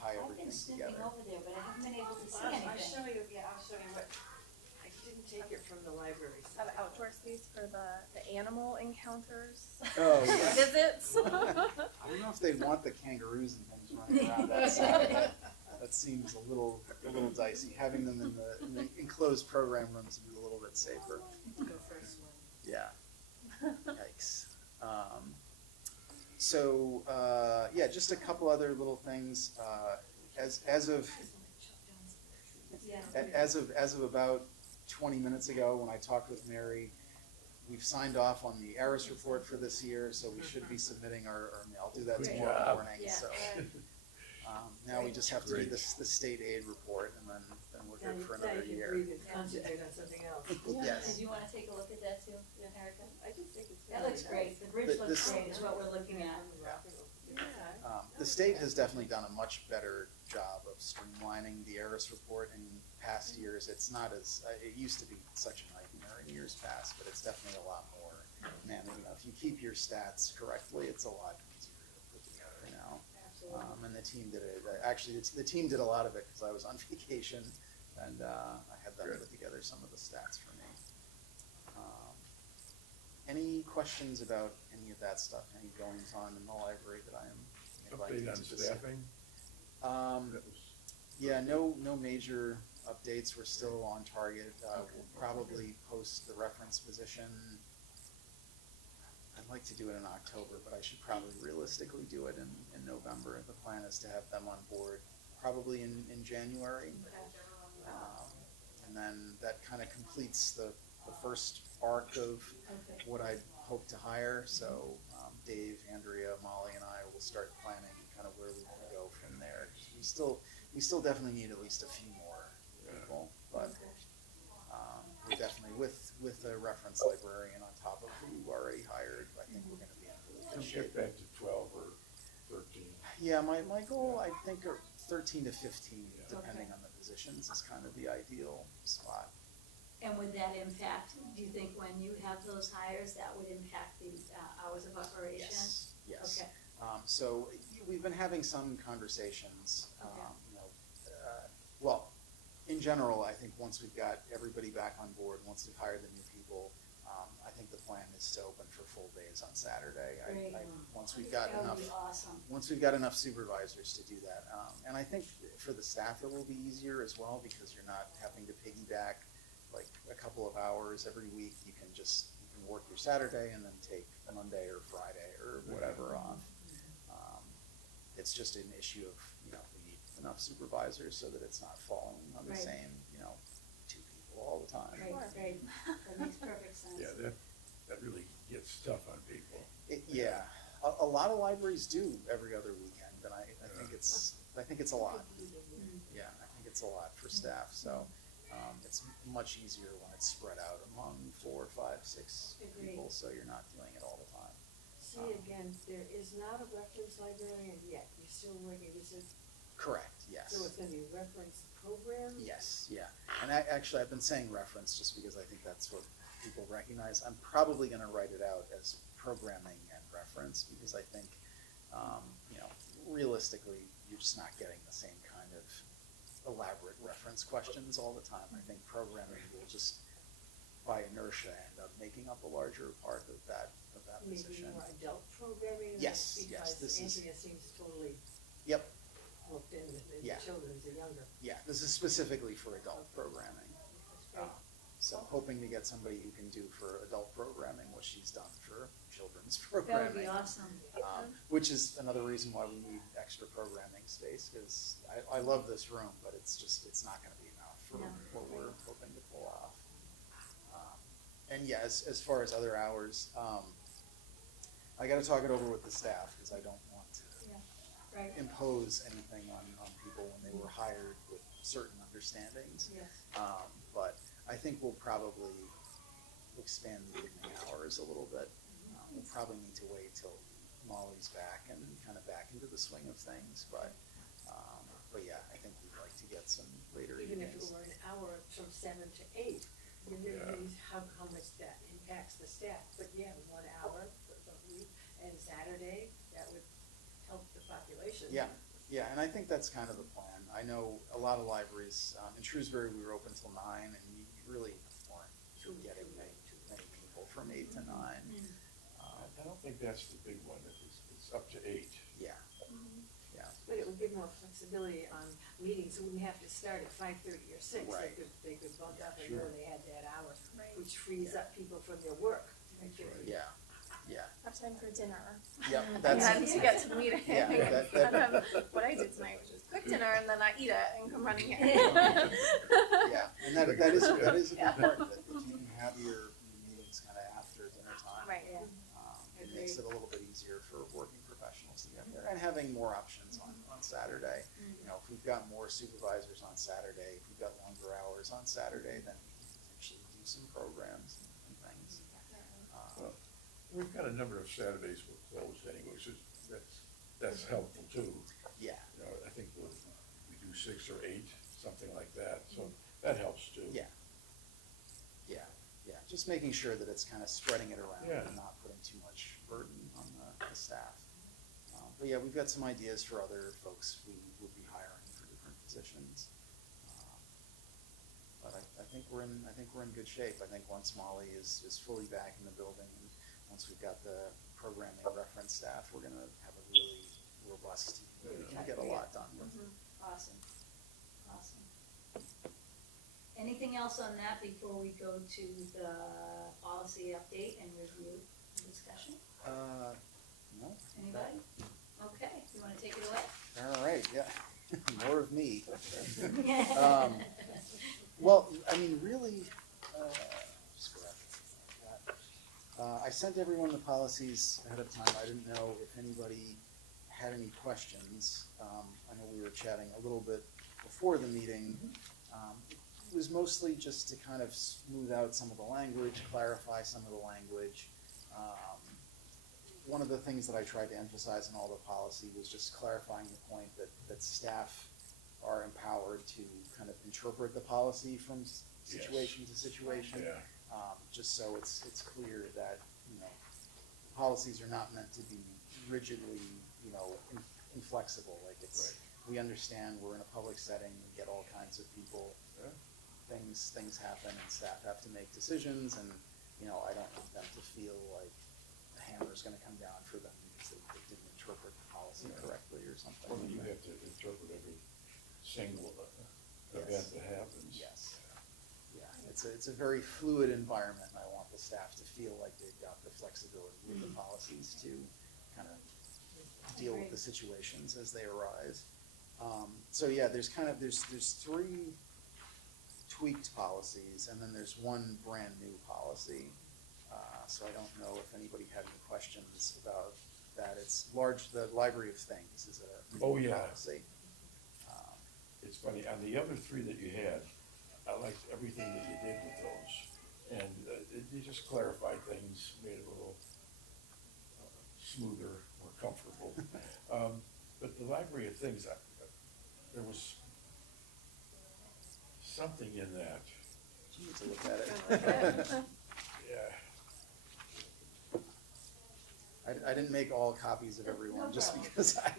tie I've everything been snooping together. over there, but I haven't been able to see I'll anything. show you what, I didn't take it from the library. Have outdoor space for the animal encounters. Oh, yeah. Visits. I don't know if they want the kangaroos and things running around that side. That seems a little dicey. Having them in the enclosed program rooms would be a little bit safer. Go for a swim. Yeah. Yikes. So just a couple other little things. As of about 20 minutes ago, when I talked with Mary, we've signed off on the ARIS report for this year, so we should be submitting I'll do that Good tomorrow job. morning. Yeah. So now we just have to do the state aid report, and then then we're Now good you, for now another you can year. breathe and concentrate on something else. Yes. Did you wanna take a look at that too, Erica? I just think it's That really looks nice. great, the bridge The- looks this- great, is what we're looking at. Yeah. The state has definitely done a much better job of streamlining the ARIS report in past years. It's not as, it used to be such a nightmare in years past, but it's definitely a lot more. Man, you know, if you keep your stats correctly, it's a lot easier to put together now. Absolutely. And the team did it, actually, the team did a lot of it because I was on vacation and I had them Good. put together some of the stats for me. Any questions about any of that stuff, any goings on in the library that I am invited Update on to discuss? staffing, Um, that was, yeah, no major updates, we're still on target, we'll probably post the reference position. I'd like to do it in October, but I should probably realistically do it in November. The plan is to have them on board probably in January. And then that kind of completes the first arc of Okay. what I hope to hire. So Dave, Andrea, Molly, and I will start planning kind of where we want to go from there. We still definitely need at least a few more people, but we're definitely with a reference librarian on top of who you already hired. I think we're going to be in really let's good shape. get back to 12 or 13. Yeah, my goal, I think, are 13 to 15, Yeah. depending Okay. on the positions, is kind of the ideal spot. And would that impact, do you think when you have those hires, that would impact the hours of operation? Yes. Okay, So we've been having some conversations, Okay. you know, well, in general, I think once we've got everybody back on board, once we've hired the new people, I think the plan is to open for full days on Saturday. Great. Once we've got that enough. would be awesome. Once we've got enough supervisors to do that. And I think for the staff, it will be easier as well because you're not having to piggyback like a couple of hours every week. You can work your Saturday and then take Monday or Friday or whatever off. It's just an issue of, you know, we need enough supervisors so that it's not falling on the Right. same, you know, 2 people all the time. Great, that makes perfect sense. Yeah, that really gets tough on people. Yeah, a lot of libraries do every other weekend, and I think it's a lot. Yeah, I think it's a lot for staff, so it's much easier when it's spread out among 4, 5, 6 Agreed. people, so you're not doing it all the time. See, again, there is not a reference librarian yet, you're still working, this is, Correct, yes. so it's gonna be reference program? Yes, yeah. And actually, I've been saying reference just because I think that's what people recognize. I'm probably gonna write it out as programming and reference because I think, you know, realistically, you're just not getting the same kind of elaborate reference questions all the time. I think programming will just, by inertia, end up making up a larger part of that Maybe position. more adult programming? Yes, yes, Because this is- Andrea seems totally Yep, hooked in with the Yeah. children's or younger. yeah, this is specifically for adult programming. Great. So hoping to get somebody who can do for adult programming what she's done for children's That would be programming. awesome. Which is another reason why we need extra programming space, because I love this room, but it's not gonna be enough for No. what we're hoping to pull off. And yeah, as far as other hours, I gotta talk it over with the staff, because I don't want to Right, impose anything on people when they were hired with certain understandings. yes. But I think we'll probably expand the evening hours a little bit. We'll probably need to wait till Molly's back and kind of back into the swing of things, but yeah, I think we'd like to get some later Even if evenings. it were an hour from 7 to 8, you really Yeah. need how much that impacts the staff. But yeah, 1 hour for the week and Saturday, that would help the population. Yeah, and I think that's kind of the plan. I know a lot of libraries, in Shrewsbury, we were open till 9, and you really weren't getting many people from 8 to 9. I don't think that's the big one, it's up to 8. Yeah, But it would give more flexibility on meetings, so we have to start at 5:30 or 6. Right. They could bump up and Sure. know they had that hour, Right. which frees up people from their work. That's right. yeah. Have time for dinner. Yep, And that's, to get to the meeting. Yeah, that- Instead of what I did tonight, which was cook dinner and then I eat it and come running here. yeah, and that is a good Yeah. part of it. If you can have your meetings kind of after dinner time. Right. It makes it a little bit easier for working professionals to get there and having more options on on Saturday. You know, if we've got more supervisors on Saturday, if we've got longer hours on Saturday, then we can potentially do some programs and things. Well, we've got a number of Saturdays we're closed anyway, so that's helpful too. Yeah, You know, I think we do 6 or 8, something like that, so that helps too. yeah, yeah, yeah. Just making sure that it's kind of spreading it around Yeah. and not putting too much burden on the staff. But yeah, we've got some ideas for other folks we would be hiring for different positions. But I think we're in good shape. I think once Molly is fully back in the building, and once we've got the programming reference staff, we're gonna have a really robust team. We can get a lot done with. Awesome, awesome. Anything else on that before we go to the policy update and review and discussion? No. Anybody? Okay, you wanna take it away? All right, yeah, more of me. Well, I mean, really, just grab that. I sent everyone the policies ahead of time. I didn't know if anybody had any questions. I know we were chatting a little bit before the meeting. It was mostly just to kind of smooth out some of the language, clarify some of the language. One of the things that I tried to emphasize in all the policy was just clarifying the point that staff are empowered to kind of interpret the policy from situation to situation. Yeah. Just so it's clear that, you know, policies are not meant to be rigidly, you know, inflexible. Like it's, we understand we're in a public setting, we get all kinds of people. Yeah. Things happen and staff have to make decisions, and, you know, I don't want them to feel like the hammer's gonna come down for them because they didn't interpret the policy correctly or something. Well, you have to interpret every single event that happens. Yes. Yeah, it's a very fluid environment, and I want the staff to feel like they've got the flexibility with the policies to kind of deal with the situations as they arise. So yeah, there's 3 tweaked policies, and then there's 1 brand new policy. So I don't know if anybody had any questions about that. The Library of Things is a Oh, new yeah. policy. It's funny, on the other 3 that you had, I liked everything that you did with those. And you just clarified things, made it a little smoother, more comfortable. But the Library of Things, there was something in that. You need to look at it. Yeah. I didn't make all copies of every one, just because I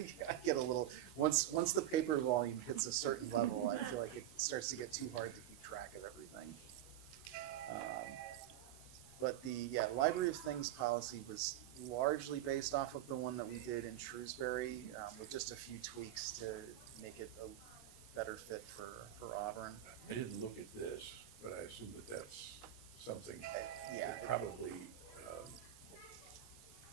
get a little, once the paper volume hits a certain level, I feel like it starts to get too hard to keep track of everything. But the Library of Things policy was largely based off of the one that we did in Shrewsbury, with just a few tweaks to make it a better fit for Auburn. I didn't look at this, but I assume that that's something Yeah. that probably,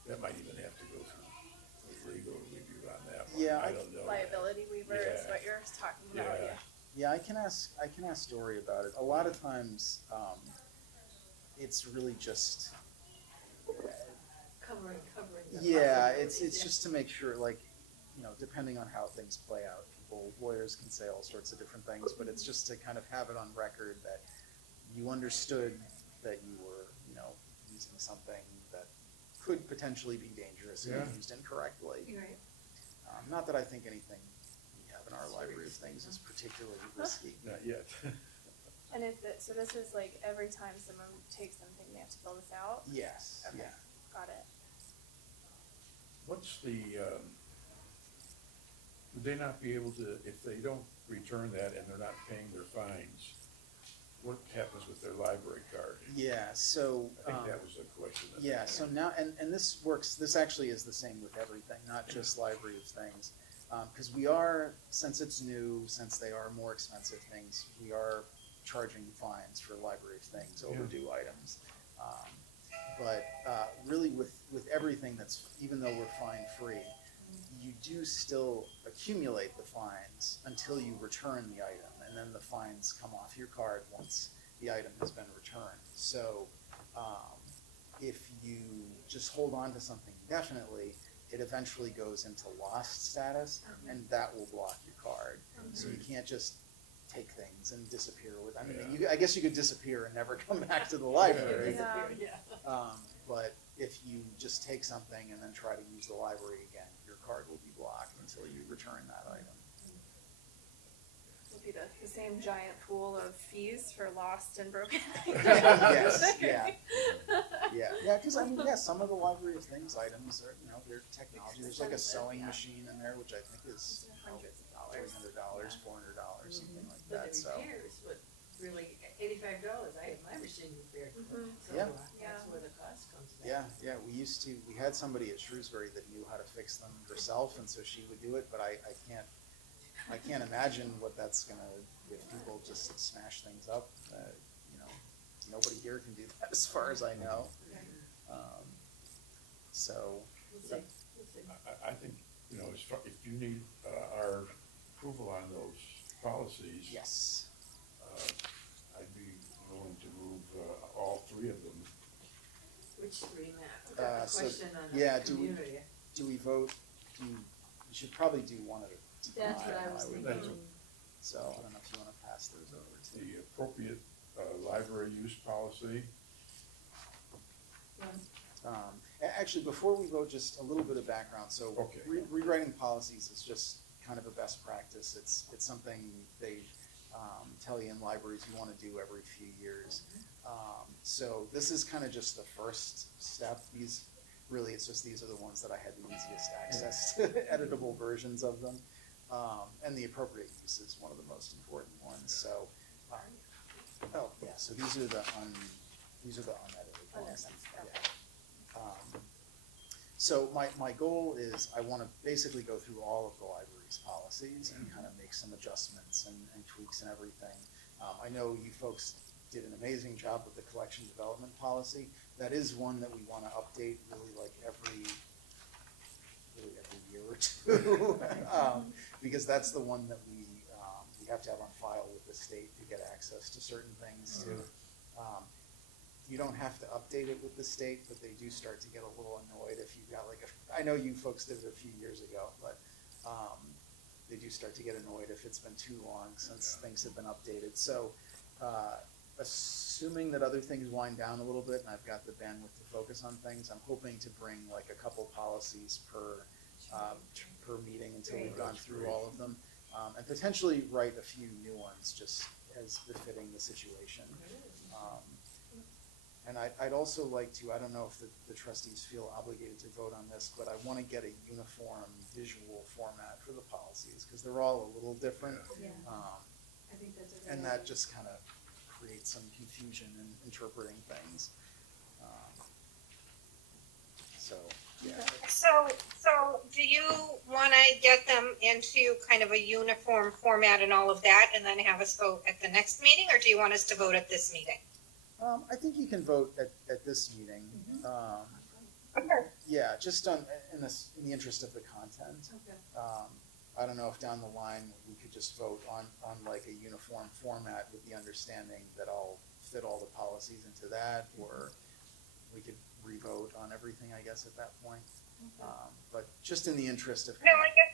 that might even have to go through legal review on that one. Yeah, I don't know. Liability waiver is Yeah. what you're talking about, Yeah. yeah. Yeah, I can ask Dory about it. A lot of times, it's really just, Covering. the yeah, possibilities, it's just to make sure, like, you know, depending on how things play out, lawyers can say all sorts of different things, but it's just to kind of have it on record that you understood that you were, you know, using something that could potentially be dangerous if used incorrectly. Right. Not that I think anything we have in our Library of Things is particularly risky. Not yet. And so this is like every time someone takes something, they have to fill this out? Yes, Okay. yeah. Got it. What's the, would they not be able to, if they don't return that and they're not paying their fines, what happens with their library card? Yeah, so. I think that was a question. that Yeah, they so had. now, and this works, this actually is the same with everything, not just Library of Things. Because we are, since it's new, since they are more expensive things, we are charging fines for Library of Things, overdue items. But really with everything that's, even though we're fine-free, you do still accumulate the fines until you return the item, and then the fines come off your card once the item has been returned. So if you just hold on to something indefinitely, it eventually goes into lost status, and that will block your card. So you can't just take things and disappear with. I mean, I guess you could disappear and never come back to the library. Yeah. But if you just take something and then try to use the library again, your card will be blocked until you return that item. It'll be the same giant pool of fees for lost and broken. Yes, yeah, because I mean, some of the library of things items are, they're technology. There's like a sewing machine in there, which I think is Hundreds of dollars. $300, $400, something like But that. the So repairs would really, $85, I had my machine repaired. So Yeah. that's where the cost comes back. we had somebody at Shrewsbury that knew how to fix them herself, and so she would do it. But I can't imagine what that's gonna, if people just smash things up. Nobody here can do that as far as I know. So. We'll see. I think, if you need our approval on those policies, Yes. I'd be willing to move all three of them. Which three, Matt? I've got a So, question on yeah, the do we- community. Do we vote? You should probably do one at a time. That's what I was would thinking. think. So I don't know if you want to pass those over to me. The appropriate library use policy. Actually, before we vote, just a little bit of background. So Okay. rewriting policies is just kind of a best practice. It's something they tell you in libraries you want to do every few years. So this is kind of just the first step. These are the ones that I had the easiest access to, editable versions of them. And the appropriate use is one of the most important ones. So, so these are the unedited ones. Yeah. So my goal is I want to basically go through all of the library's policies and kind of make some adjustments and tweaks and everything. I know you folks did an amazing job with the collection development policy. That is one that we want to update really like every year or two, because that's the one that we have to have on file with the state to get access to certain things too. You don't have to update it with the state, but they do start to get a little annoyed if you've got I know you folks did it a few years ago, but they do start to get annoyed if it's been too long since things have been updated. So assuming that other things wind down a little bit and I've got the bandwidth to focus on things, I'm hoping to bring like a couple policies per meeting until we've gone through all of them, and potentially write a few new ones just as befitting the situation. And I'd also like to, I don't know if the trustees feel obligated to vote on this, but I want to get a uniform visual format for the policies, because they're all a little different. Yeah. I think that's a good And idea. that just kind of creates some confusion in interpreting things. So, yeah. So do you want to get them into kind of a uniform format and all of that, and then have us vote at the next meeting, or do you want us to vote at this meeting? I think you can vote at this meeting. Yeah, just in the interest of the content. Okay. I don't know if down the line we could just vote on like a uniform format with the understanding that I'll fit all the policies into that, or we could re-vote on everything, I guess, at that point. But just in the interest of. No, I guess.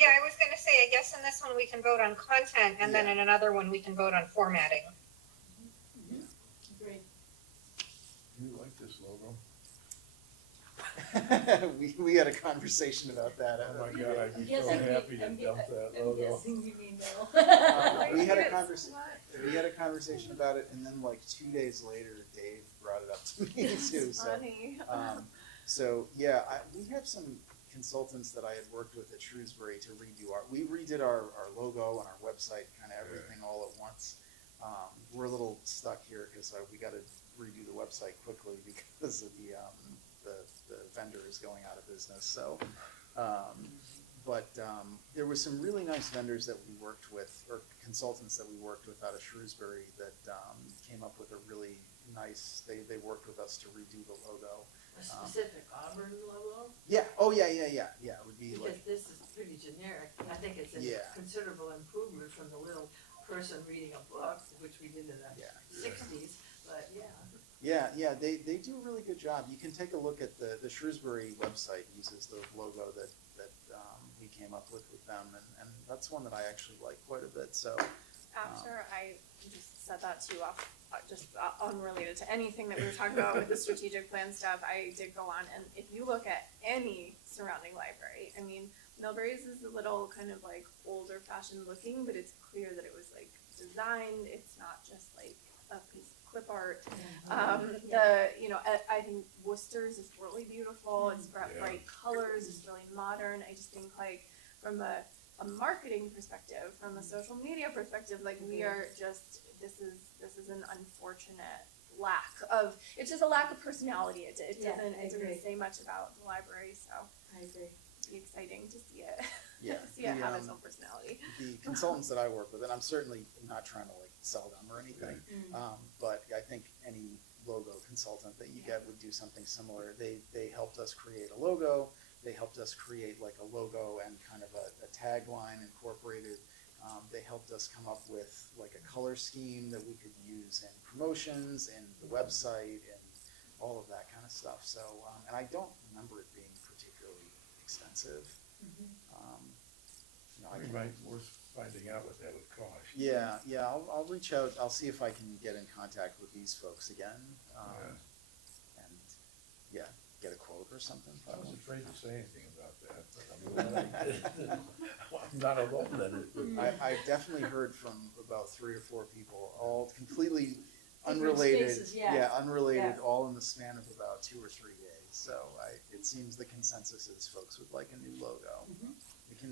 Yeah, I was going to say, I guess in this one we can vote on content, and then in another one we can vote on formatting. Great. Do you like this logo? we had a conversation about that. Oh my God, I'd be Yes, so I'm gu- happy to I'm gu- dump that I'm logo. guessing you mean no. We had a conversation about it, and then like 2 days later, Dave brought it up to me too. So, Funny. we have some consultants that I had worked with at Shrewsbury to redo we redid our logo and our website, kind of everything all at once. We're a little stuck here because we got to redo the website quickly because of the vendor is going out of business. So, there was some really nice vendors that we worked with, or consultants that we worked with out of Shrewsbury that came up with a really nice. They worked with us to redo the logo. A specific Auburn logo? Yeah. Oh yeah. It would be Because like. this is pretty generic. I think it's a considerable improvement from the little person reading a book, which we did in the Yeah. 60s, but yeah. Yeah, they do a really good job. You can take a look at the Shrewsbury website uses the logo that we came up with them, and that's one that I actually like quite a bit. So After I just said that too, off unrelated to anything that we were talking about with the strategic plan stuff, I did go on, and if you look at any surrounding library, I mean, Millbury's is a little kind of like older fashioned looking, but it's clear that it was like designed. It's not just like a piece of clip art. I think Worcester's is really beautiful. It's got Yeah. bright colors. It's really modern. I just think like from a marketing perspective, from a social media perspective, like we are just this is an unfortunate lack of, it's just a lack of personality. It Yeah, doesn't I agree. say much about the library, so I agree. it'd be exciting to see it yeah, see it have its own personality. the consultants that I work with, and I'm certainly not trying to like sell them or anything, but I think any logo consultant that you get would do something similar. They helped us create a logo. They helped us create like a logo and kind of a tagline incorporated. They helped us come up with like a color scheme that we could use in promotions and the website and all of that kind of stuff. So, and I don't remember it being particularly expensive. We might worth finding out what that would cost. Yeah, I'll reach out. I'll see if I can get in contact with these folks again, and get a quote or something. I was afraid to say anything about that, but I'm not alone in it. I've definitely heard from about 3 or 4 people, all completely Different unrelated. spaces, yeah. Unrelated, Yeah. all in the span of about 2 or 3 days. So it seems the consensus is folks would like a new logo.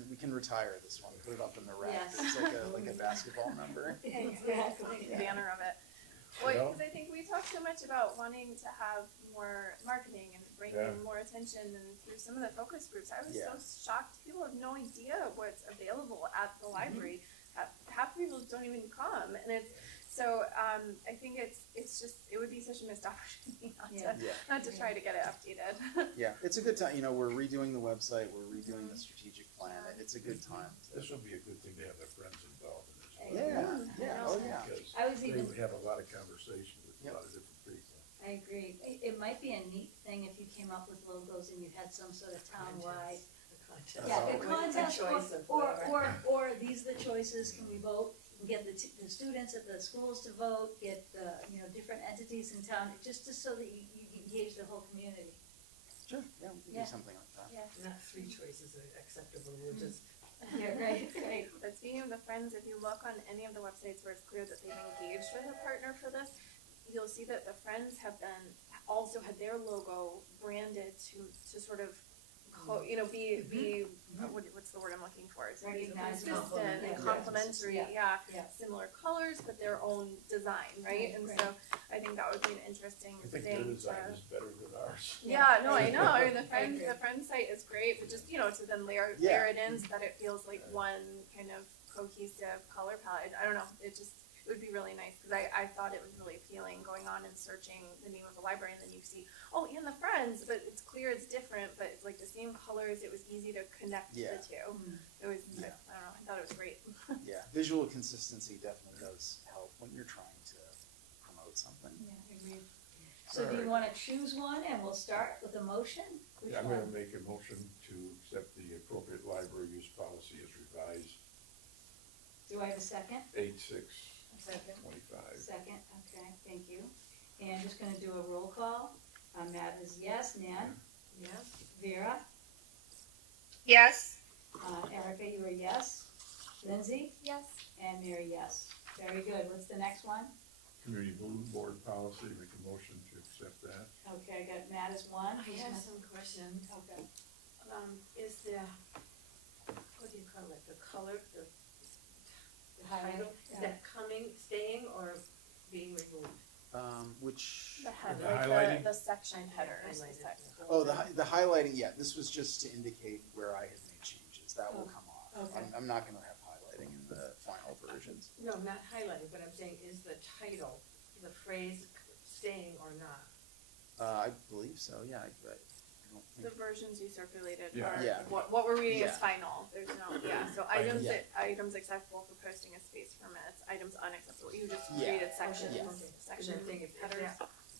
We can retire this one, put it up in the rack. Yes. It's like a basketball number. Exactly. The banner of it. Well, because I think we talked so much about wanting to have more marketing and bringing more attention, and through some of the focus groups, I was so shocked. People have no idea what's available at the library. Half the people don't even come, and it's so. I think it's just it would be such a missed opportunity not to try to get it updated. Yeah, it's a good time. We're redoing the website. We're redoing the strategic plan. It's a good time. This would be a good thing to have their friends involved in this. Yeah, oh yeah. Because I was they even- would have a lot of conversation with a lot of different people. I agree. It might be a neat thing if you came up with logos and you had some sort of town-wide. Yeah, a contest, or these are the choices, can we vote? Get the students at the schools to vote, get the, different entities in town, just so that you engage the whole community. Sure, yeah, we can do something like that. Yeah. Not 3 choices are acceptable, we're just. Yeah, right. But speaking of the Friends, if you look on any of the websites where it's clear that they've engaged with a partner for this, you'll see that the Friends have also had their logo branded to sort of, be what's the word I'm looking for? To be Recognizable. consistent and Yeah. complementary, Yeah. similar colors, but their own design, right? And so I think that would be an interesting I think thing their design to. is better than ours. Yeah, no, I I know. I mean, agree. the friend site is great, but just to then layer it in so that it feels like one kind of cohesive color palette. I don't know. It would be really nice because I thought it was really appealing going on and searching the name of the library, and then you see and the Friends, but it's clear it's different, but it's like the same colors. It was easy to connect the two. It was I don't know. I thought it was great. Yeah, visual consistency definitely does help when you're trying to promote something. Yeah, agreed. So do you want to choose one, and we'll start with a motion? Which I'm one? gonna make a motion to accept the appropriate library use policy as revised, Do I have a second? 8/6/25. Second, okay, thank you. And just gonna do a roll call. Matt is yes, Nan, Yes. Vera, Yes, Erica, you are yes, Lindsay, Yes. and Mary, yes. Very good. What's the next one? Community Blue Board policy, make a motion to accept that. Okay, I got Matt as one. I Who's have next? some questions. Okay. Is there, what do you call it, the color, the Highlight, title, is that staying or being removed? Which, The head, The like highlighting? the section headers. the highlighting, this was just to indicate where I had made changes. That will come off. Okay. I'm not gonna have highlighting in the final versions. No, not highlighting, but I'm saying, is the title, the phrase staying or not? I believe so, yeah, I don't The think, versions you circulated Yeah. are Yeah. what we're reading is Yeah. final. There's no so items acceptable for posting a space for minutes, items unacceptable. You just Yeah. created sections. Yeah. Because Section I'm thinking if headers.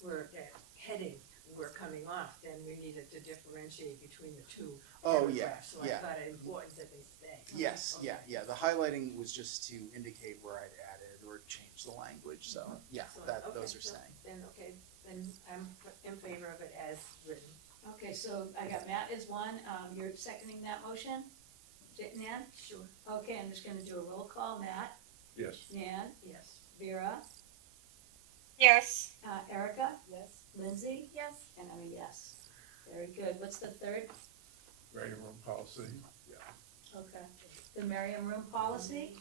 where that heading we're coming off, then we needed to differentiate between the two Oh, yeah, paragraphs. So yeah. I thought it important that they stay. Yes, Okay. yeah. The highlighting was just to indicate where I'd added or changed the language. So yeah, Excellent. Okay, those are so staying. then I'm in favor of it as written. Okay, so I got Matt is one, you're seconding that motion? Nan? Sure. Okay, I'm just gonna do a roll call, Matt, Yes. Nan, Yes. Vera, Yes. Erica, Yes. Lindsay, Yes. and I'm a yes. Very good, what's the third? Writing room policy, yeah. Okay, the Merriam Room policy,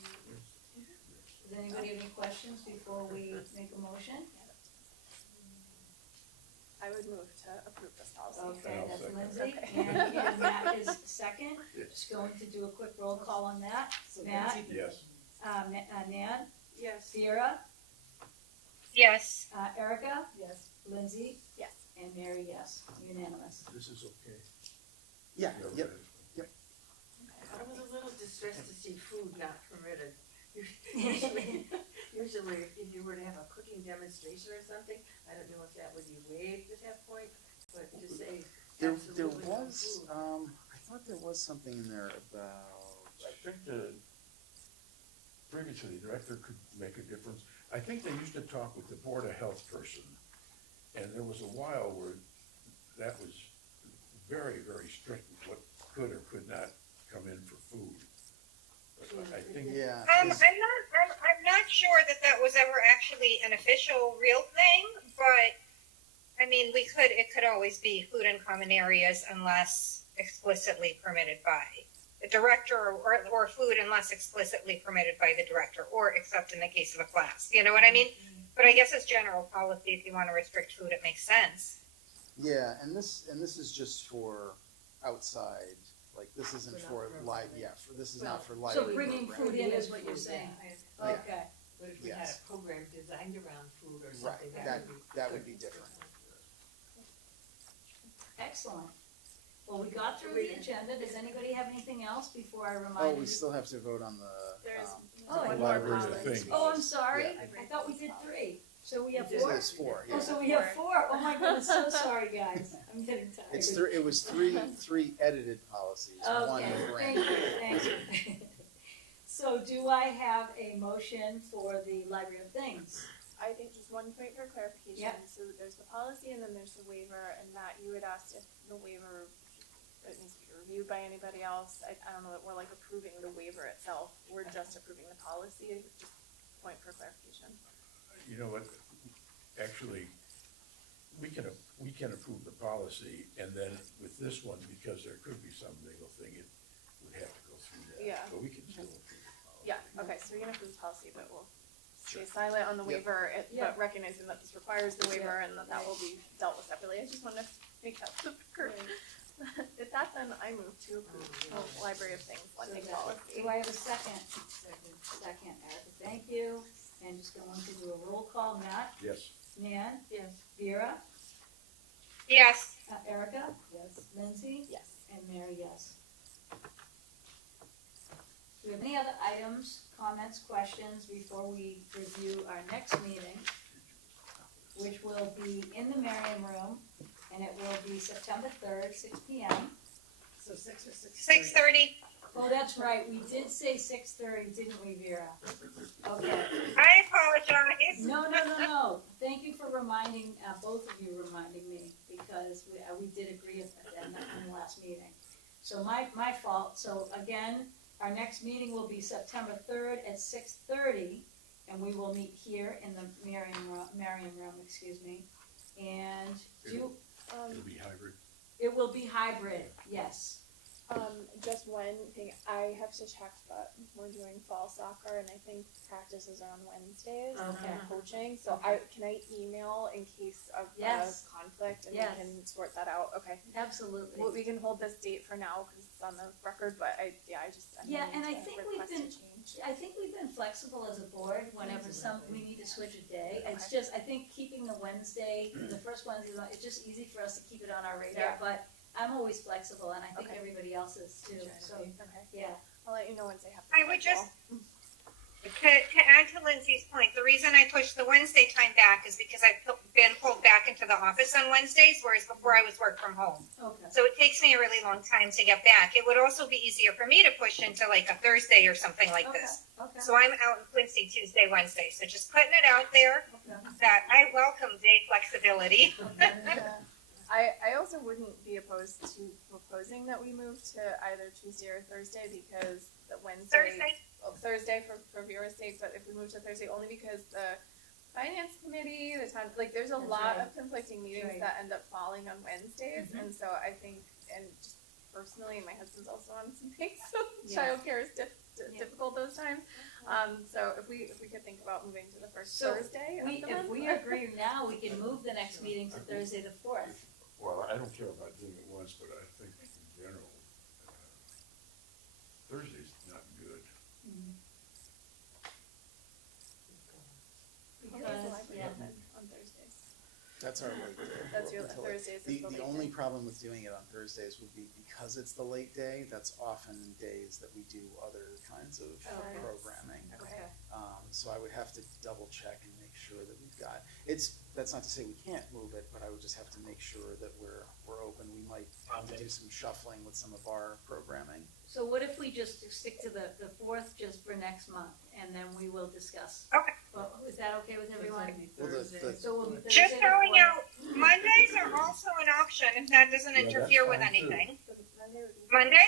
does anybody have any questions before we make a motion? I would move to approve this policy. Okay, I'll that's second. Lindsay, Okay. and Matt is second, Yes. just going to do a quick roll call on that. So Matt? Nancy- Yes. Nan, Yes. Vera, Yes. Erica, Yes. Lindsay, Yes. and Mary, yes, unanimous. This is okay. Yeah, Yeah, yep. right. I was a little distressed to see food not permitted. Usually, if you were to have a cooking demonstration or something, I don't know if that would be waived at that point, but to say There absolutely no was, food. I thought there was something in there about, I think previously, the director could make a difference. I think they used to talk with the Board of Health person, and there was a while where that was very, very strict with what could or could not come in for food. But I think, yeah. I'm not sure that was ever actually an official real thing, but I mean, it could always be food in common areas unless explicitly permitted by the director, or food unless explicitly permitted by the director, or except in the case of a class. You know what I mean? But I guess as general policy, if you want to restrict food, it makes sense. Yeah, and this is just for outside, like, this isn't But not for for live, programming. yeah, this is Well, not for live. So bringing food in Yeah. is what you're saying? Yeah. Okay, But if we had Yes. a program designed around food or Right, something, that would be different. excellent. Well, we got through the agenda, does anybody have anything else before I Oh, remind you? we still have to vote on the, There's Oh, one and more library of policy. things. Oh, I'm sorry, Yeah. I thought we did three, so we have We did. so four? it's four, Oh, yeah. so we have four, oh my goodness, so sorry, guys, I'm getting tired. It's it was three edited policies, one Okay, brand thank you, thank you. So do I have a motion for the Library of Things? I think just one point for clarification. Yep. So there's the policy and then there's the waiver, and Matt, you had asked if the waiver, it needs to be reviewed by anybody else. I don't know that we're like approving the waiver itself, we're just approving the policy, just point for clarification. you know what, actually, we can approve the policy, and then with this one, because there could be some legal thing, it would have to go through that. Yeah. But we can still approve the policy. Yeah, okay, so we can approve the policy, but we'll stay silent on the Yep. waiver, Yeah. but recognizing that this requires the waiver and that will be dealt with separately. I just wanted to make that the record. With that, then I move to approve the Library of Things lending policy. Do I have a second? Second, Erica, thank you, and just going to do a roll call, Matt, Yes. Nan, Yes. Vera, Yes. Erica, Yes. Lindsay, Yes. and Mary, yes. Do we have any other items, comments, questions before we review our next meeting, which will be in the Merriam Room, and it will be September 3rd, 6 p.m. So 6 or 6:30? 6:30. Oh, that's right, we did say 6:30, didn't we, Vera? Okay. I apologize. No, thank you for reminding, both of you reminding me, because we did agree in the last meeting. So my fault, so again, our next meeting will be September 3rd at 6:30, and we will meet here in the Merriam Room, excuse me. And It'll be hybrid. it will be hybrid, yes. Just one thing, I have to check, but we're doing fall soccer and I think practices are on Wednesdays. Okay. And coaching, so Okay. can I email in case of Yes. conflict and Yes. we can sort that out? Okay. Absolutely. Well, we can hold this date for now because it's on the record, but I Yeah, need and I to think request we've a been- change. I think we've been flexible as a board whenever we need to switch a day. It's Okay. just, I think keeping the Wednesday, the first Wednesday, it's just easy for us to keep it on our radar, Yeah. but I'm always flexible, and I think Okay. everybody else is too, so, Okay. yeah. I'll let you know once I have. I would just- To add to Lindsay's point, the reason I pushed the Wednesday time back is because I've been pulled back into the office on Wednesdays, whereas before I was work from home. Okay. So it takes me a really long time to get back. It would also be easier for me to push into like a Thursday or something like Okay, this. okay, So I'm out in Quincy Tuesday, Wednesday. So just putting it out there okay. that I welcome day flexibility. I also wouldn't be opposed to proposing that we move to either Tuesday or Thursday because the Thursday. Thursday for viewers' sake, but if we move to Thursday, only because the finance committee, the town, like, there's a That's lot right. of conflicting meetings Right. that end up falling on Wednesdays, Mhm. and so I think, and just personally, my husband's also on some things, so Yeah. childcare is difficult those times. So if we could think about moving to the first So Thursday of the If month. we agree now, we can move the next meeting to Thursday the fourth. Well, I don't care about doing it once, but I think in general, Thursday's not good. Because, yeah, On Thursdays. That's our late day. That's your Until late. Thursdays is The the late only day. problem with doing it on Thursdays would be because it's the late day, that's often days that we do other kinds of Okay. programming. Okay. So I would have to double check and make sure that we've got, that's not to say we can't move it, but I would just have to make sure that we're open. We might have to do some shuffling with some of our programming. so what if we just stick to the fourth just for next month, and then we will discuss? Okay. Well, is that okay with everyone? Well, the- So we'll be Thursday Just the throwing 4th. out, Mondays are also an option if that doesn't Yeah, that's interfere with fine, too. anything. So Monday would be. Monday?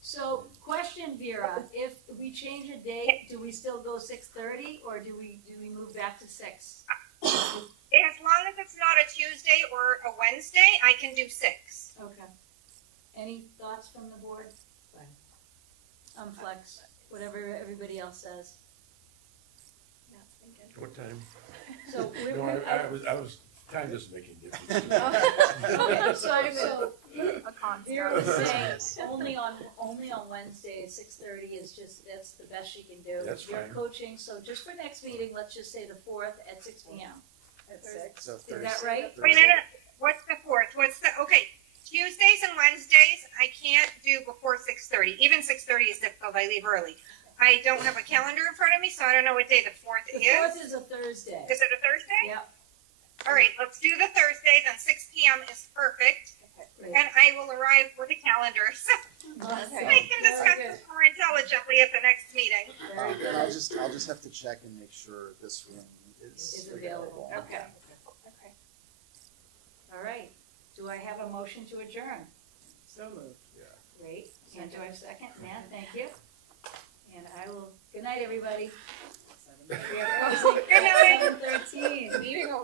So, question, Vera, if we change a date, do we still go 6:30, or do we move back to 6? As long as it's not a Tuesday or a Wednesday, I can do 6. Okay. Any thoughts from the board? Flex, whatever everybody else says. Yeah, thinking. What time? So we're. No, I was, time doesn't make any difference. Okay, so A concept. Vera was saying only on Wednesday, 6:30 is just, that's the best she can do. That's You're fine. coaching, so just for next meeting, let's just say the 4th at 6 p.m. At 6. So Is Thursday. that right? Wait, no. What's the 4th? Okay, Tuesdays and Wednesdays, I can't do before 6:30. Even 6:30 is difficult. I leave early. I don't have a calendar in front of me, so I don't know what day the 4th The is. 4th is a Thursday. Is it a Thursday? Yep. All right, let's do the Thursday, then 6 p.m. is perfect. Great. And I will arrive with a calendar, so Awesome. we can discuss Very this more intelligently at the next meeting. Very And good. I'll just have to check and make sure this room is Is available. Okay. Okay. All right. Do I have a motion to adjourn? So moved. Great. And do I have a second? Nan, thank you. And I will, good night, everybody. We are closing Good night. at 7:13. Meeting over.